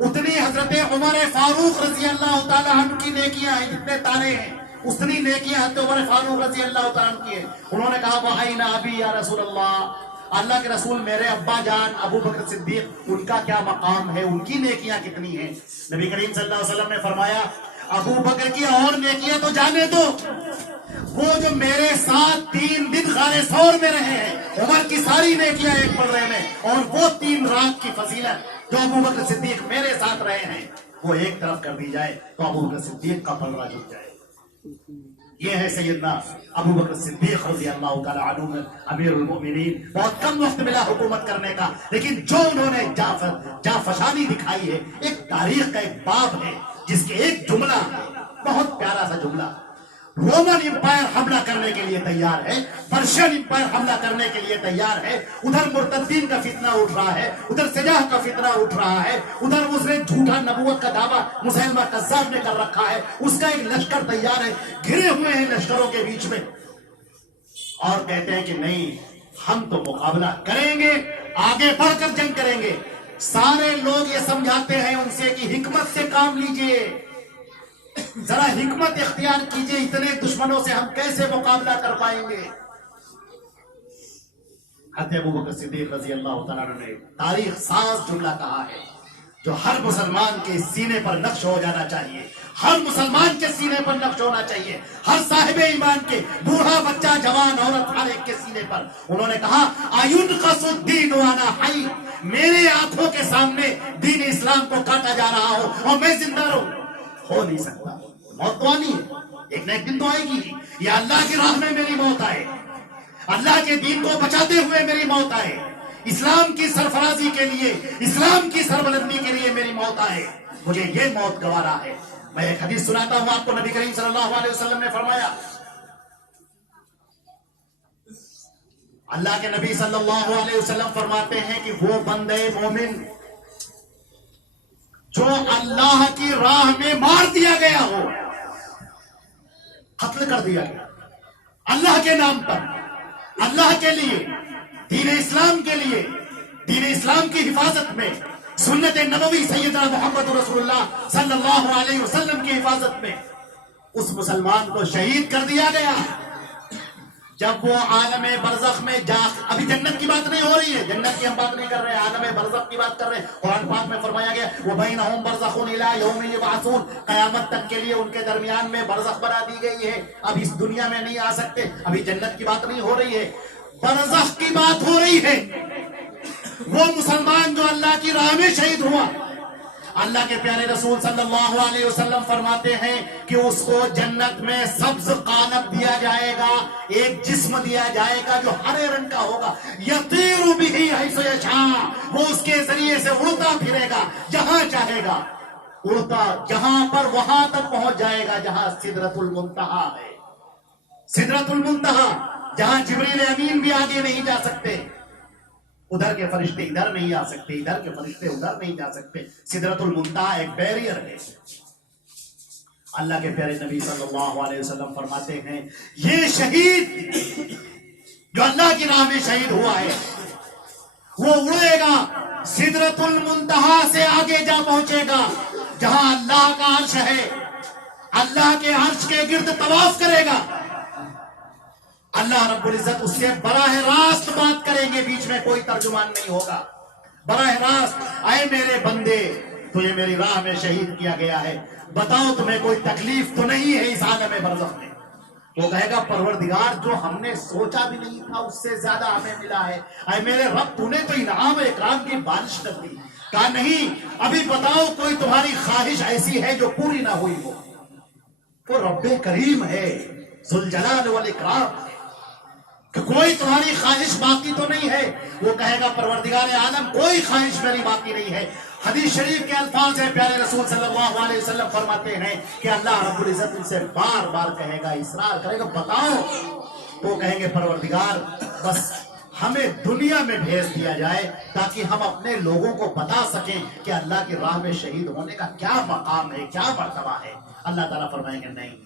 اتنی حضرت عمر فاروق رضی اللہ تعالیٰ عنہ کی نیکیاں ہیں، جتنے تارے ہیں اتنی نیکیاں حضرت عمر فاروق رضی اللہ تعالیٰ عنہ کی ہیں۔ انہوں نے کہا وَأَيْنَ أَبِي یا رسول اللہ، اللہ کے رسول میرے ابا جان ابو بکر صدیق، ان کا کیا مقام ہے، ان کی نیکیاں کتنی ہیں؟ نبی کریم صلی اللہ علیہ وسلم نے فرمایا ابو بکر کی اور نیکیاں تو جانے دو، وہ جو میرے ساتھ 3 دن غار ثور میں رہے ہیں، عمر کی ساری نیکیاں ایک پلڑے میں، اور وہ 3 رات کی فضیلت جو ابو بکر صدیق میرے ساتھ رہے ہیں وہ ایک طرف کر دی جائے تو ابو بکر صدیق کا پلڑا جھک جائے۔ یہ ہے سیدنا ابو بکر صدیق رضی اللہ تعالیٰ عنہ امیر المؤمنین۔ بہت کم وقت ملا حکومت کرنے کا، لیکن جو انہوں نے جافشانی دکھائی ہے، ایک تاریخ کا ایک باب ہے جس کے ایک جملہ، بہت پیارا سا جملہ، رومن امپائر حملہ کرنے کے لیے تیار ہے، پرشین امپائر حملہ کرنے کے لیے تیار ہے، ادھر مرتدین کا فتنہ اٹھ رہا ہے، ادھر سجاہ کا فتنہ اٹھ رہا ہے، ادھر اس نے جھوٹا نبوت کا دعویٰ مسیلمہ کذاب نے کر رکھا ہے، اس کا ایک لشکر تیار ہے، گھرے ہوئے ہیں لشکروں کے بیچ میں، اور کہتے ہیں کہ نہیں ہم تو مقابلہ کریں گے، آگے بڑھ کر جنگ کریں گے۔ سارے لوگ یہ سمجھاتے ہیں ان سے کہ حکمت سے کام لیجئے، ذرا حکمت اختیار کیجئے، اتنے دشمنوں سے ہم کیسے مقابلہ کر پائیں گے۔ حضرت ابوبکر صدیق رضی اللہ تعالیٰ عنہ نے تاریخ ساز جملہ کہا ہے جو ہر مسلمان کے سینے پر نقش ہو جانا چاہیے، ہر مسلمان کے سینے پر نقش ہونا چاہیے، ہر صاحب ایمان کے، بوڑھا بچہ جوان عورت ہر ایک کے سینے پر۔ انہوں نے کہا اَيُنْقَصُ الدِّينُ وَأَنَا حَيٌّ، میرے آنکھوں کے سامنے دین اسلام کو کاٹا جا رہا ہو اور میں زندہ رہوں، ہو نہیں سکتا۔ موت تو آنی ہے، ایک نہ ایک دن تو آئے گی، یا اللہ کی راہ میں میری موت آئے، اللہ کے دین کو بچاتے ہوئے میری موت آئے، اسلام کی سرفرازی کے لیے، اسلام کی سربلندی کے لیے میری موت آئے، مجھے یہ موت گوارا ہے۔ میں ایک حدیث سناتا ہوں آپ کو، نبی کریم صلی اللہ علیہ وسلم نے فرمایا، اللہ کے نبی صلی اللہ علیہ وسلم فرماتے ہیں کہ وہ بندے مومن جو اللہ کی راہ میں مار دیا گیا ہو، قتل کر دیا گیا اللہ کے نام پر، اللہ کے لیے، دین اسلام کے لیے، دین اسلام کی حفاظت میں، سنت نبوی سیدنا محمد رسول اللہ صلی اللہ علیہ وسلم کی حفاظت میں، اس مسلمان کو شہید کر دیا گیا۔ جب وہ عالم برزخ میں ابھی جنت کی بات نہیں ہو رہی ہے، جنت کی ہم بات نہیں کر رہے ہیں، عالم برزخ کی بات کر رہے ہیں۔ قرآن پاک میں فرمایا گیا وَبَيْنَهُمْ بَرْزَخٌ إِلَىٰ يَوْمِ يُبْعَثُونَ، قیامت تک کے لیے ان کے درمیان میں برزخ بنا دی گئی ہے، اب اس دنیا میں نہیں آ سکتے، ابھی جنت کی بات نہیں ہو رہی ہے، برزخ کی بات ہو رہی ہے۔ وہ مسلمان جو اللہ کی راہ میں شہید ہوا، اللہ کے پیارے رسول صلی اللہ علیہ وسلم فرماتے ہیں کہ اس کو جنت میں سبز قالب دیا جائے گا، ایک جسم دیا جائے گا جو ہرے رنگ کا ہوگا، یطیر بہ حیث یشاء، وہ اس کے ذریعے سے اڑتا پھرے گا جہاں چاہے گا، اڑتا جہاں پر وہاں تک پہنچ جائے گا جہاں سدرۃ المنتہا ہے، سدرۃ المنتہا، جہاں جبریل امین بھی آگے نہیں جا سکتے، ادھر کے فرشتے ادھر نہیں آ سکتے، ادھر کے فرشتے ادھر نہیں جا سکتے، سدرۃ المنتہا ایک بیریئر ہے۔ اللہ کے پیارے نبی صلی اللہ علیہ وسلم فرماتے ہیں یہ شہید جو اللہ کی راہ میں شہید ہوا ہے وہ اڑے گا، سدرۃ المنتہا سے آگے جا پہنچے گا جہاں اللہ کا عرش ہے، اللہ کے عرش کے گرد طواف کرے گا، اللہ رب العزت اس سے براہ راست بات کریں گے، بیچ میں کوئی ترجمان نہیں ہوگا، براہ راست اے میرے بندے تجھے میری راہ میں شہید کیا گیا ہے، بتاؤ تمہیں کوئی تکلیف تو نہیں ہے اس عالم برزخ میں؟ وہ کہے گا پروردگار جو ہم نے سوچا بھی نہیں تھا اس سے زیادہ ہمیں ملا ہے، اے میرے رب تو نے تو انعام اکرام کی بارش کر دی۔ کہا نہیں، ابھی بتاؤ کوئی تمہاری خواہش ایسی ہے جو پوری نہ ہوئی ہو؟ وہ رب کریم ہے، ذوالجلال والاکرام، کہ کوئی تمہاری خواہش باقی تو نہیں ہے؟ وہ کہے گا پروردگار عالم کوئی خواہش میری باقی نہیں ہے۔ حدیث شریف کے الفاظ ہیں، پیارے رسول صلی اللہ علیہ وسلم فرماتے ہیں کہ اللہ رب العزت ان سے بار بار کہے گا، اصرار کرے گا بتاؤ، وہ کہیں گے پروردگار بس ہمیں دنیا میں بھیج دیا جائے تاکہ ہم اپنے لوگوں کو بتا سکیں کہ اللہ کی راہ میں شہید ہونے کا کیا مقام ہے، کیا مرتبہ ہے۔ اللہ تعالیٰ فرمائیں گے نہیں،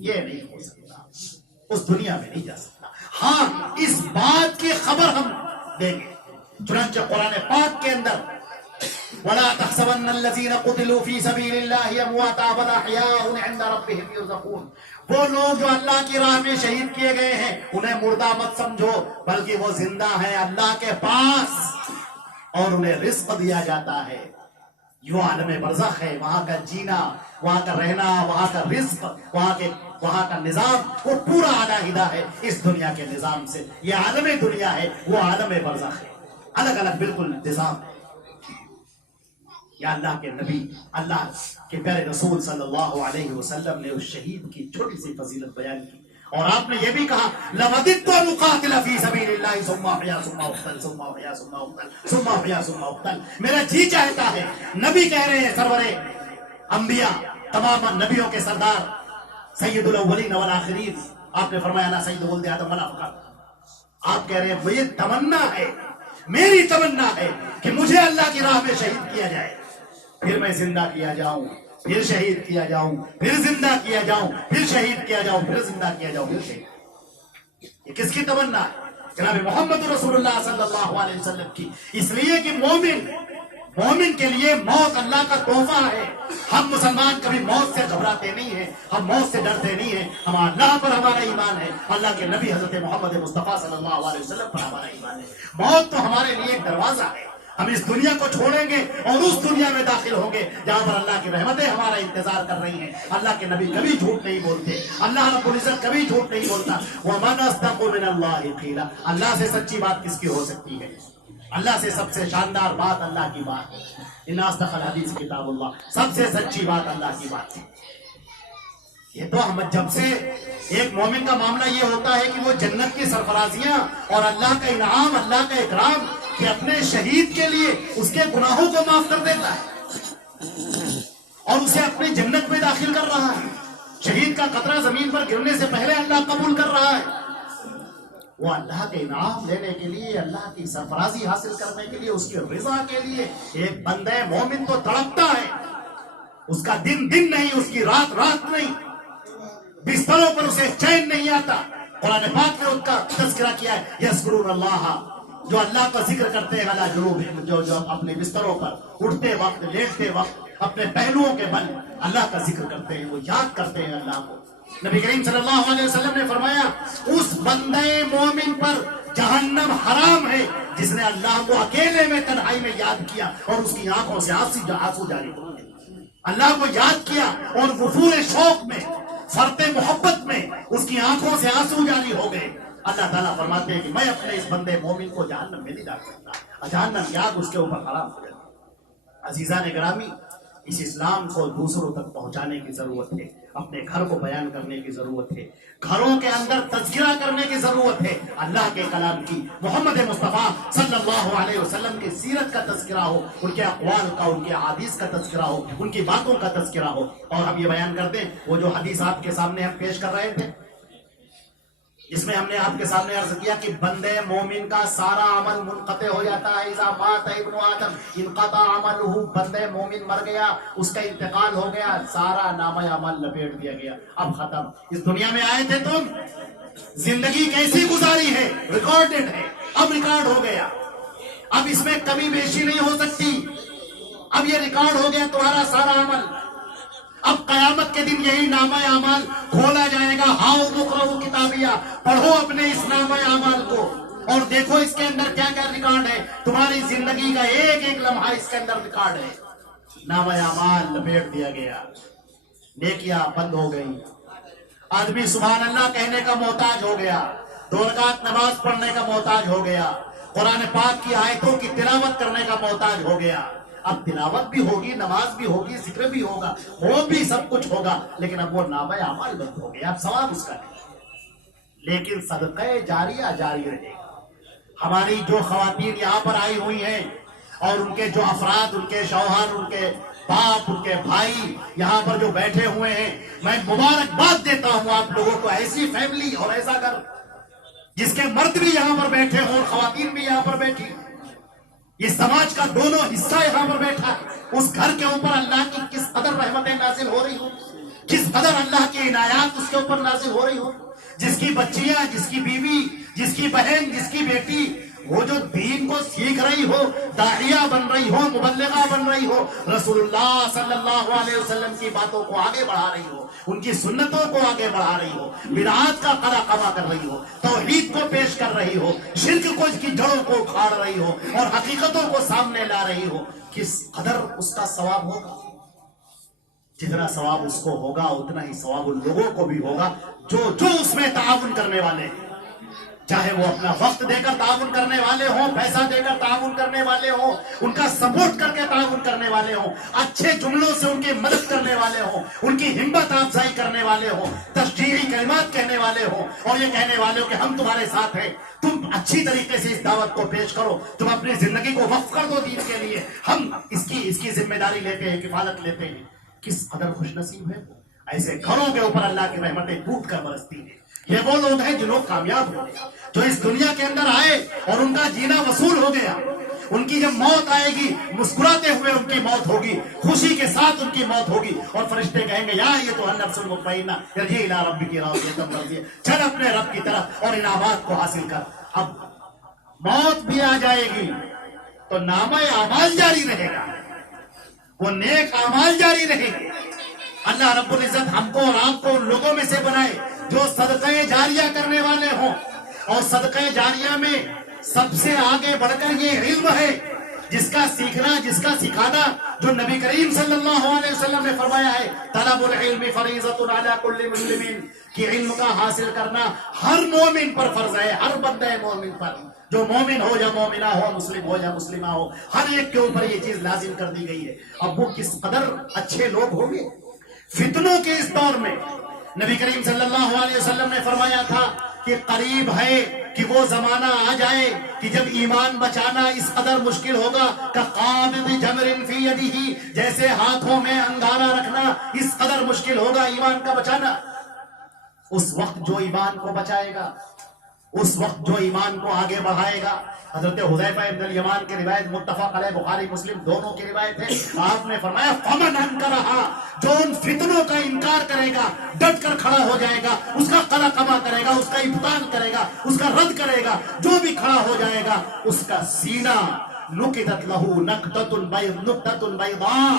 یہ نہیں ہو سکتا، اس دنیا میں نہیں جا سکتا۔ ہاں اس بات کی خبر ہم دیں گے، چنانچہ قرآن پاک کے اندر وَلَا تَحْسَبَنَّ الَّذِينَ قُتِلُوا فِي سَبِيلِ اللَّهِ أَمْوَاتًا بَلْ أَحْيَاءٌ عِندَ رَبِّهِمْ يُرْزَقُونَ، وہ لوگ جو اللہ کی راہ میں شہید کیے گئے ہیں انہیں مردہ مت سمجھو، بلکہ وہ زندہ ہیں اللہ کے پاس اور انہیں رزق دیا جاتا ہے۔ یہ عالم برزخ ہے، وہاں کا جینا، وہاں کا رہنا، وہاں کا رزق، وہاں کا نظام وہ پورا علیحدہ ہے اس دنیا کے نظام سے۔ یہ عالم دنیا ہے، وہ عالم برزخ ہے، الگ الگ بالکل نظام ہے۔ یا اللہ کے نبی، اللہ کے پیارے رسول صلی اللہ علیہ وسلم نے اس شہید کی چھوٹی سی فضیلت بیان کی، اور آپ نے یہ بھی کہا لَوَدِدْتُ أَنْ أُقَاتِلَ فِي سَبِيلِ اللَّهِ ثُمَّ أَحْيَا ثُمَّ أُقْتَلْ ثُمَّ أَحْيَا ثُمَّ أُقْتَلْ ثُمَّ أَحْيَا ثُمَّ أُقْتَلْ، میرا جی چاہتا ہے، نبی کہہ رہے ہیں، سرور انبیاء، تمام نبیوں کے سردار، سید الاولین والآخرین، آپ نے فرمایا نا سید ولد آدم ولا فخر، آپ کہہ رہے ہیں مجھے تمنا ہے، میری تمنا ہے کہ مجھے اللہ کی راہ میں شہید کیا جائے، پھر میں زندہ کیا جاؤں، پھر شہید کیا جاؤں، پھر زندہ کیا جاؤں، پھر شہید کیا جاؤں، پھر زندہ کیا جاؤں، پھر شہید۔ یہ کس کی تمنا ہے؟ جناب محمد رسول اللہ صلی اللہ علیہ وسلم کی. اس لیے کہ مومن کے لیے موت اللہ کا تحفہ ہے. ہم مسلمان کبھی موت سے گھبراتے نہیں ہیں, ہم موت سے ڈرتے نہیں ہیں. ہم اللہ پر ہمارا ایمان ہے, اللہ کے نبی حضرت محمد مصطفیٰ صلی اللہ علیہ وسلم پر ہمارا ایمان ہے. موت تو ہمارے لیے ایک دروازہ ہے. ہم اس دنیا کو چھوڑیں گے اور اس دنیا میں داخل ہوں گے جہاں پر اللہ کی رحمتیں ہمارا انتظار کر رہی ہیں. اللہ کے نبی کبھی جھوٹ نہیں بولتے, اللہ رب العزت کبھی جھوٹ نہیں بولتا. وَمَنْ أَصْدَقُ مِنَ اللَّهِ قِيلًا. اللہ سے سچی بات کس کی ہو سکتی ہے؟ اللہ سے سب سے شاندار بات اللہ کی بات ہے. ان اصدق الحدیث کتاب اللہ, سب سے سچی بات اللہ کی بات ہے. یہ تو ہم جب سے ایک مومن کا معاملہ یہ ہوتا ہے کہ وہ جنت کی سرفرازیاں اور اللہ کا انعام, اللہ کا اکرام کہ اپنے شہید کے لیے اس کے گناہوں کو معاف کر دیتا ہے اور اسے اپنی جنت میں داخل کر رہا ہے. شہید کا قطرہ زمین پر گرنے سے پہلے اللہ قبول کر رہا ہے. وہ اللہ کے انعام لینے کے لیے, اللہ کی سرفرازی حاصل کرنے کے لیے, اس کی رضا کے لیے ایک بندہ مومن تو تڑپتا ہے. اس کا دن نہیں, اس کی رات نہیں, بستروں پر اسے چین نہیں آتا. قرآن پاک نے اس کا تذکرہ کیا ہے, یذکرون اللہ, جو اللہ کا ذکر کرتے ہیں علی جنوبہم, جو اپنے بستروں پر اٹھتے وقت, لیٹتے وقت اپنے پہلوؤں کے بل اللہ کا ذکر کرتے ہیں, وہ یاد کرتے ہیں اللہ کو. نبی کریم صلی اللہ علیہ وسلم نے فرمایا اس بندے مومن پر جہنم حرام ہے جس نے اللہ کو اکیلے میں تنہائی میں یاد کیا اور اس کی آنکھوں سے آنسو جاری ہو گئے. اللہ کو یاد کیا اور وفور شوق میں, فرط محبت میں اس کی آنکھوں سے آنسو جاری ہو گئے. اللہ تعالیٰ فرماتے ہیں کہ میں اپنے اس بندے مومن کو جہنم میں نہیں ڈال سکتا, جہنم کی آگ اس کے اوپر حرام ہو جاتی. عزیزان گرامی, اس اسلام کو دوسروں تک پہنچانے کی ضرورت ہے, اپنے گھر کو بیان کرنے کی ضرورت ہے, گھروں کے اندر تذکرہ کرنے کی ضرورت ہے. اللہ کے کلام کی, محمد مصطفیٰ صلی اللہ علیہ وسلم کی سیرت کا تذکرہ ہو, ان کے اقوال کا, ان کے احادیث کا تذکرہ ہو, ان کی باتوں کا تذکرہ ہو. اور ہم یہ بیان کر دیں وہ جو حدیث آپ کے سامنے ہم پیش کر رہے تھے, جس میں ہم نے آپ کے سامنے عرض کیا کہ بندے مومن کا سارا عمل منقطع ہو جاتا ہے. اذا مات ابن آدم انقطع عملہ, بندے مومن مر گیا, اس کا انتقال ہو گیا, سارا نامہ عمل لپیٹ دیا گیا, اب ختم. اس دنیا میں آئے تھے تم, زندگی کیسی گزاری ہے ریکارڈڈ ہے, اب ریکارڈ ہو گیا, اب اس میں کمی بیشی نہیں ہو سکتی. اب یہ ریکارڈ ہو گیا تمہارا سارا عمل. اب قیامت کے دن یہی نامہ اعمال کھولا جائے گا. ہاؤ مقرؤ کتابیہ, پڑھو اپنے اس نامہ اعمال کو اور دیکھو اس کے اندر کیا کیا ریکارڈ ہے. تمہاری زندگی کا ایک ایک لمحہ اس کے اندر ریکارڈ ہے. نامہ اعمال لپیٹ دیا گیا, نیکیاں بند ہو گئی. آدمی سبحان اللہ کہنے کا محتاج ہو گیا, 2 رکعت نماز پڑھنے کا محتاج ہو گیا, قرآن پاک کی آیتوں کی تلاوت کرنے کا محتاج ہو گیا. اب تلاوت بھی ہوگی, نماز بھی ہوگی, ذکر بھی ہوگا, وہ بھی سب کچھ ہوگا, لیکن اب وہ نامہ اعمال بند ہو گیا, اب ثواب اس کا نہیں. لیکن صدقہ جاریہ جاری رہے گا. ہماری جو خواتین یہاں پر آئی ہوئی ہیں اور ان کے جو افراد, ان کے شوہر, ان کے باپ, ان کے بھائی یہاں پر جو بیٹھے ہوئے ہیں, میں مبارکباد دیتا ہوں آپ لوگوں کو. ایسی فیملی اور ایسا گھر جس کے مرد بھی یہاں پر بیٹھے ہوں اور خواتین بھی یہاں پر بیٹھی, یہ سماج کا دونوں حصہ یہاں پر بیٹھا ہے. اس گھر کے اوپر اللہ کی کس قدر رحمتیں نازل ہو رہی ہوں, کس قدر اللہ کی عنایات اس کے اوپر نازل ہو رہی ہوں. جس کی بچیاں, جس کی بیوی, جس کی بہن, جس کی بیٹی وہ جو دین کو سیکھ رہی ہو, داعیہ بن رہی ہو, مبلغہ بن رہی ہو, رسول اللہ صلی اللہ علیہ وسلم کی باتوں کو آگے بڑھا رہی ہو, ان کی سنتوں کو آگے بڑھا رہی ہو, بدعات کا قلع قما کر رہی ہو, توحید کو پیش کر رہی ہو, شرک کو اس کی جڑوں کو اکھاڑ رہی ہو اور حقیقتوں کو سامنے لا رہی ہو, کس قدر اس کا ثواب ہوگا. جتنا ثواب اس کو ہوگا اتنا ہی ثواب ان لوگوں کو بھی ہوگا جو اس میں تعاون کرنے والے ہیں. چاہے وہ اپنا وقت دے کر تعاون کرنے والے ہوں, پیسہ دے کر تعاون کرنے والے ہوں, ان کا سپورٹ کر کے تعاون کرنے والے ہوں, اچھے جملوں سے ان کی مدد کرنے والے ہوں, ان کی ہمت افزائی کرنے والے ہوں, تشجیعی کلمات کہنے والے ہوں اور یہ کہنے والے ہوں کہ ہم تمہارے ساتھ ہیں, تم اچھی طریقے سے اس دعوت کو پیش کرو, تم اپنی زندگی کو وقف کر دو دین کے لیے, ہم اس کی ذمہ داری لیتے ہیں, کفالت لیتے ہیں. کس قدر خوش نصیب ہے. ایسے گھروں کے اوپر اللہ کی رحمتیں ٹوٹ کر برستی ہیں. یہ وہ لوگ ہیں جو لوگ کامیاب ہوئے, جو اس دنیا کے اندر آئے اور ان کا جینا وصول ہو گیا, ان کی جب موت آئے گی مسکراتے ہوئے ان کی موت ہوگی، خوشی کے ساتھ ان کی موت ہوگی، اور فرشتے کہیں گے یا یہ تو النفس المطمئنہ ارجعی الی ربک راضیۃ مرضیہ، چل اپنے رب کی طرف اور انعامات کو حاصل کر۔ اب موت بھی آ جائے گی تو نامہ اعمال جاری رہے گا، وہ نیک اعمال جاری رہے گے۔ اللہ رب العزت ہم کو اور آپ کو ان لوگوں میں سے بنائے جو صدقہ جاریہ کرنے والے ہوں، اور صدقہ جاریہ میں سب سے آگے بڑھ کر یہ علم ہے جس کا سیکھنا، جس کا سکھانا، جو نبی کریم صلی اللہ علیہ وسلم نے فرمایا ہے طلب العلم فریضۃ علی کل مسلم، کہ علم کا حاصل کرنا ہر مومن پر فرض ہے، ہر بندہ مومن پر، جو مومن ہو یا مومنہ ہو، مسلم ہو یا مسلمہ ہو، ہر ایک کے اوپر یہ چیز لازم کر دی گئی ہے۔ اب وہ کس قدر اچھے لوگ ہوں گے فتنوں کے اس دور میں۔ نبی کریم صلی اللہ علیہ وسلم نے فرمایا تھا کہ قریب ہے کہ وہ زمانہ آ جائے کہ جب ایمان بچانا اس قدر مشکل ہوگا کہ قابض جمر فی یدہ، جیسے ہاتھوں میں انگارہ رکھنا اس قدر مشکل ہوگا ایمان کا بچانا۔ اس وقت جو ایمان کو بچائے گا، اس وقت جو ایمان کو آگے بڑھائے گا، حضرت حذیفہ بن الیمان کی روایت متفق علیہ، بخاری مسلم دونوں کی روایت ہے، آپ نے فرمایا فمن انکرہا، جو ان فتنوں کا انکار کرے گا، ڈٹ کر کھڑا ہو جائے گا، اس کا قلع قمع کرے گا، اس کا ابطال کرے گا، اس کا رد کرے گا، جو بھی کھڑا ہو جائے گا اس کا سینہ نکتت لہو نکتۃ بیضاء،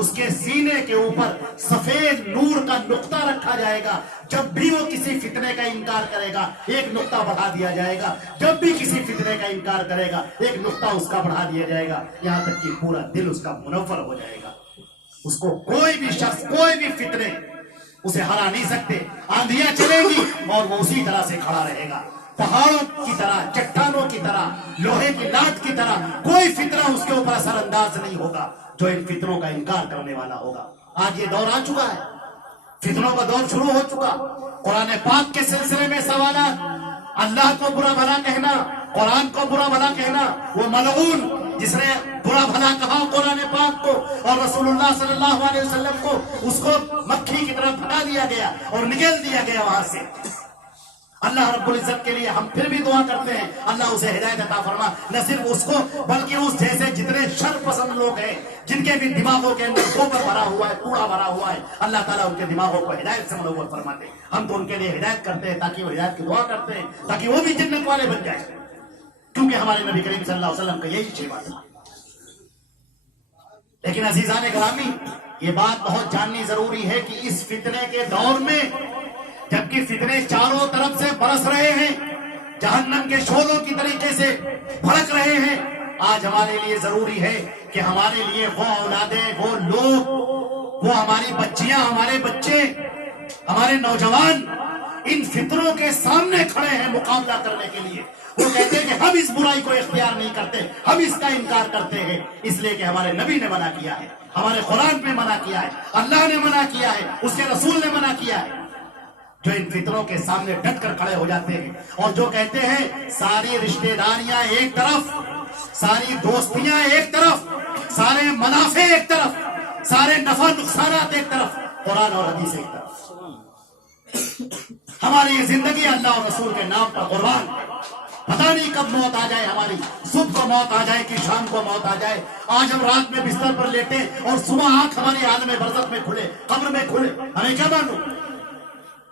اس کے سینے کے اوپر سفید نور کا نقطہ رکھا جائے گا، جب بھی وہ کسی فتنے کا انکار کرے گا ایک نقطہ بڑھا دیا جائے گا، جب بھی کسی فتنے کا انکار کرے گا ایک نقطہ اس کا بڑھا دیا جائے گا، یہاں تک کہ پورا دل اس کا منور ہو جائے گا۔ اس کو کوئی بھی شخص، کوئی بھی فتنے اسے ہرا نہیں سکتے۔ آندھیاں چلیں گی اور وہ اسی طرح سے کھڑا رہے گا، پہاڑوں کی طرح، چٹانوں کی طرح، لوہے کی لاٹ کی طرح، کوئی فتنہ اس کے اوپر اثر انداز نہیں ہوگا جو ان فتنوں کا انکار کرنے والا ہوگا۔ آج یہ دور آ چکا ہے، فتنوں کا دور شروع ہو چکا۔ قرآن پاک کے سلسلے میں سوالات، اللہ کو برا بھلا کہنا، قرآن کو برا بھلا کہنا، وہ ملعون جس نے برا بھلا کہا قرآن پاک کو اور رسول اللہ صلی اللہ علیہ وسلم کو، اس کو مکھی کی طرح پھٹا دیا گیا اور نکل دیا گیا وہاں سے۔ اللہ رب العزت کے لیے ہم پھر بھی دعا کرتے ہیں اللہ اسے ہدایت عطا فرما، نہ صرف اس کو بلکہ اس جیسے جتنے شر پسند لوگ ہیں جن کے بھی دماغوں کے اندر گوبر بھرا ہوا ہے، کوڑا بھرا ہوا ہے، اللہ تعالیٰ ان کے دماغوں کو ہدایت سے منور فرماتے ہیں۔ ہم تو ان کے لیے ہدایت کرتے ہیں تاکہ وہ ہدایت کی دعا کرتے ہیں تاکہ وہ بھی جنت والے بن جائیں، کیونکہ ہمارے نبی کریم صلی اللہ علیہ وسلم کا یہی شیوا ہے۔ لیکن عزیزان گرامی، یہ بات بہت جاننی ضروری ہے کہ اس فتنے کے دور میں جبکہ فتنے چاروں طرف سے برس رہے ہیں، جہنم کے شعلوں کی طریقے سے بھڑک رہے ہیں، آج ہمارے لیے ضروری ہے کہ ہمارے لیے وہ اولادیں، وہ لوگ، وہ ہماری بچیاں، ہمارے بچے، ہمارے نوجوان ان فتنوں کے سامنے کھڑے ہیں مقابلہ کرنے کے لیے۔ وہ کہتے ہیں کہ ہم اس برائی کو اختیار نہیں کرتے، ہم اس کا انکار کرتے ہیں، اس لیے کہ ہمارے نبی نے منع کیا ہے، ہمارے قرآن نے منع کیا ہے، اللہ نے منع کیا ہے، اس کے رسول نے منع کیا ہے۔ جو ان فتنوں کے سامنے ڈٹ کر کھڑے ہو جاتے ہیں اور جو کہتے ہیں ساری رشتہ داریاں ایک طرف، ساری دوستیاں ایک طرف، سارے منافع ایک طرف، سارے نفع نقصانات ایک طرف، قرآن اور حدیث ایک طرف، ہماری یہ زندگی اللہ اور رسول کے نام پر قربان۔ پتہ نہیں کب موت آ جائے، ہماری صبح کو موت آ جائے کہ شام کو موت آ جائے۔ آج ہم رات میں بستر پر لیٹے اور صبح آنکھ ہماری عالم برزخ میں کھلے، قبر میں کھلے، ہمیں کیا معلوم؟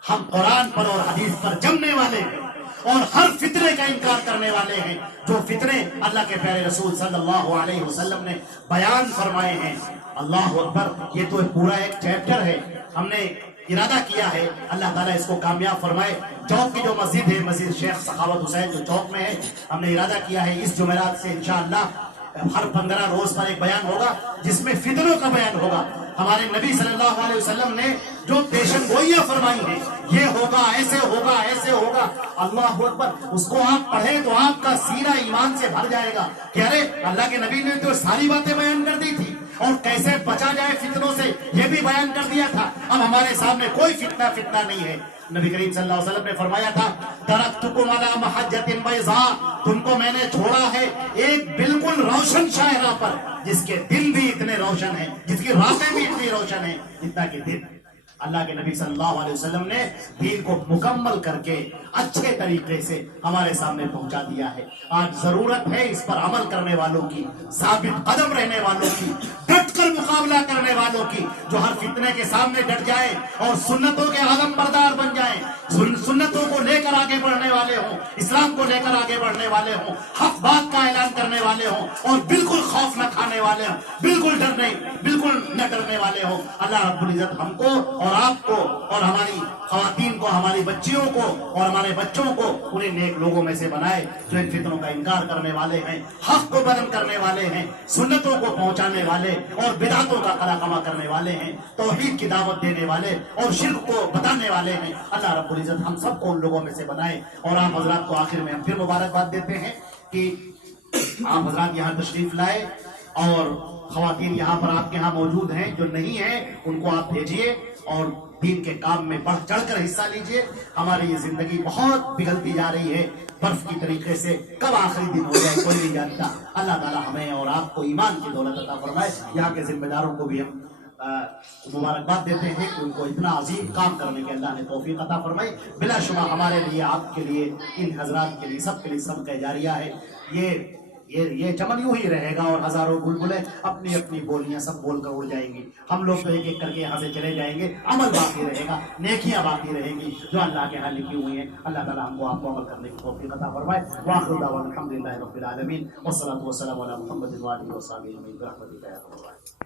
ہم قرآن پر اور حدیث پر جمنے والے ہیں اور ہر فتنے کا انکار کرنے والے ہیں، جو فتنے اللہ کے پیارے رسول صلی اللہ علیہ وسلم نے بیان فرمائے ہیں۔ اللہ اکبر، یہ تو پورا ایک چیپٹر ہے، ہم نے ارادہ کیا ہے اللہ تعالیٰ اس کو کامیاب فرمائے۔ چوک کی جو مسجد ہے، مسجد شیخ سخاوت حسین جو چوک میں ہے، ہم نے ارادہ کیا ہے اس جمعرات سے انشاءاللہ ہر 15 روز پر ایک بیان ہوگا جس میں فتنوں کا بیان ہوگا۔ ہمارے نبی صلی اللہ علیہ وسلم نے جو پیشن گوئیاں فرمائی ہیں، یہ ہوگا، ایسے ہوگا، ایسے ہوگا، اللہ اکبر، اس کو آپ پڑھیں تو آپ کا سینہ ایمان سے بھر جائے گا کہ ارے اللہ کے نبی نے تو ساری باتیں بیان کر دی تھی اور کیسے بچا جائے فتنوں سے یہ بھی بیان کر دیا تھا۔ اب ہمارے سامنے کوئی فتنہ نہیں ہے۔ نبی کریم صلی اللہ علیہ وسلم نے فرمایا تھا ترکتکم علی محجۃ بیضاء، تم کو میں نے چھوڑا ہے ایک بالکل روشن شاہراہ پر، جس کے دن بھی اتنے روشن ہیں، جس کی راتیں بھی اتنی روشن ہیں جتنا کہ دن۔ اللہ کے نبی صلی اللہ علیہ وسلم نے دین کو مکمل کر کے اچھے طریقے سے ہمارے سامنے پہنچا دیا ہے. آج ضرورت ہے اس پر عمل کرنے والوں کی، ثابت قدم رہنے والوں کی، ڈٹ کر مقابلہ کرنے والوں کی، جو ہر فتنے کے سامنے ڈٹ جائیں اور سنتوں کے عالم بردار بن جائیں، سنتوں کو لے کر آگے بڑھنے والے ہوں، اسلام کو لے کر آگے بڑھنے والے ہوں، حق بات کا اعلان کرنے والے ہوں اور بالکل خوف نہ کھانے والے ہوں، بالکل نہ ڈرنے والے ہوں. اللہ رب العزت ہم کو اور آپ کو اور ہماری خواتین کو، ہماری بچیوں کو اور ہمارے بچوں کو انہیں نیک لوگوں میں سے بنائے جو ان فتنوں کا انکار کرنے والے ہیں، حق کو بلند کرنے والے ہیں، سنتوں کو پہنچانے والے اور بدعتوں کا قلقمہ کرنے والے ہیں، توحید کی دعوت دینے والے اور شرک کو بتانے والے ہیں. اللہ رب العزت ہم سب کو ان لوگوں میں سے بنائے. اور آپ حضرات کو آخر میں ہم پھر مبارکباد دیتے ہیں کہ آپ حضرات یہاں تشریف لائے اور خواتین یہاں پر آپ کے ہاں موجود ہیں، جو نہیں ہیں ان کو آپ بھیجیے اور دین کے کام میں بڑھ چڑھ کر حصہ لیجیے. ہماری یہ زندگی بہت بگڑتی جا رہی ہے برف کی طریقے سے، کب آخری دن ہو جائے کوئی نہیں جانتا. اللہ تعالیٰ ہمیں اور آپ کو ایمان کی دولت عطا فرمائے. یہاں کے ذمہ داروں کو بھی ہم مبارکباد دیتے ہیں کہ ان کو اتنا عظیم کام کرنے کے اللہ نے توفیق عطا فرمائی. بلا شبہ ہمارے لیے، آپ کے لیے، ان حضرات کے لیے، سب کے لیے صدقہ جاریہ ہے. یہ چمن یوں ہی رہے گا اور ہزاروں بلبلیں اپنی اپنی بولیاں سب بول کر اڑ جائیں گی. ہم لوگ تو ایک ایک کر کے یہاں سے چلے جائیں گے، عمل باقی رہے گا، نیکیاں باقی رہیں گی جو اللہ کے ہاں لکھی ہوئی ہیں. اللہ تعالیٰ ہم کو آپ کو عمل کرنے کی توفیق عطا فرمائے. وآخر دعوانا الحمدللہ رب العالمین والصلاة والسلام علی محمد وآلہ وصحبہ اجمعین برحمتک یا ارحم الراحمین.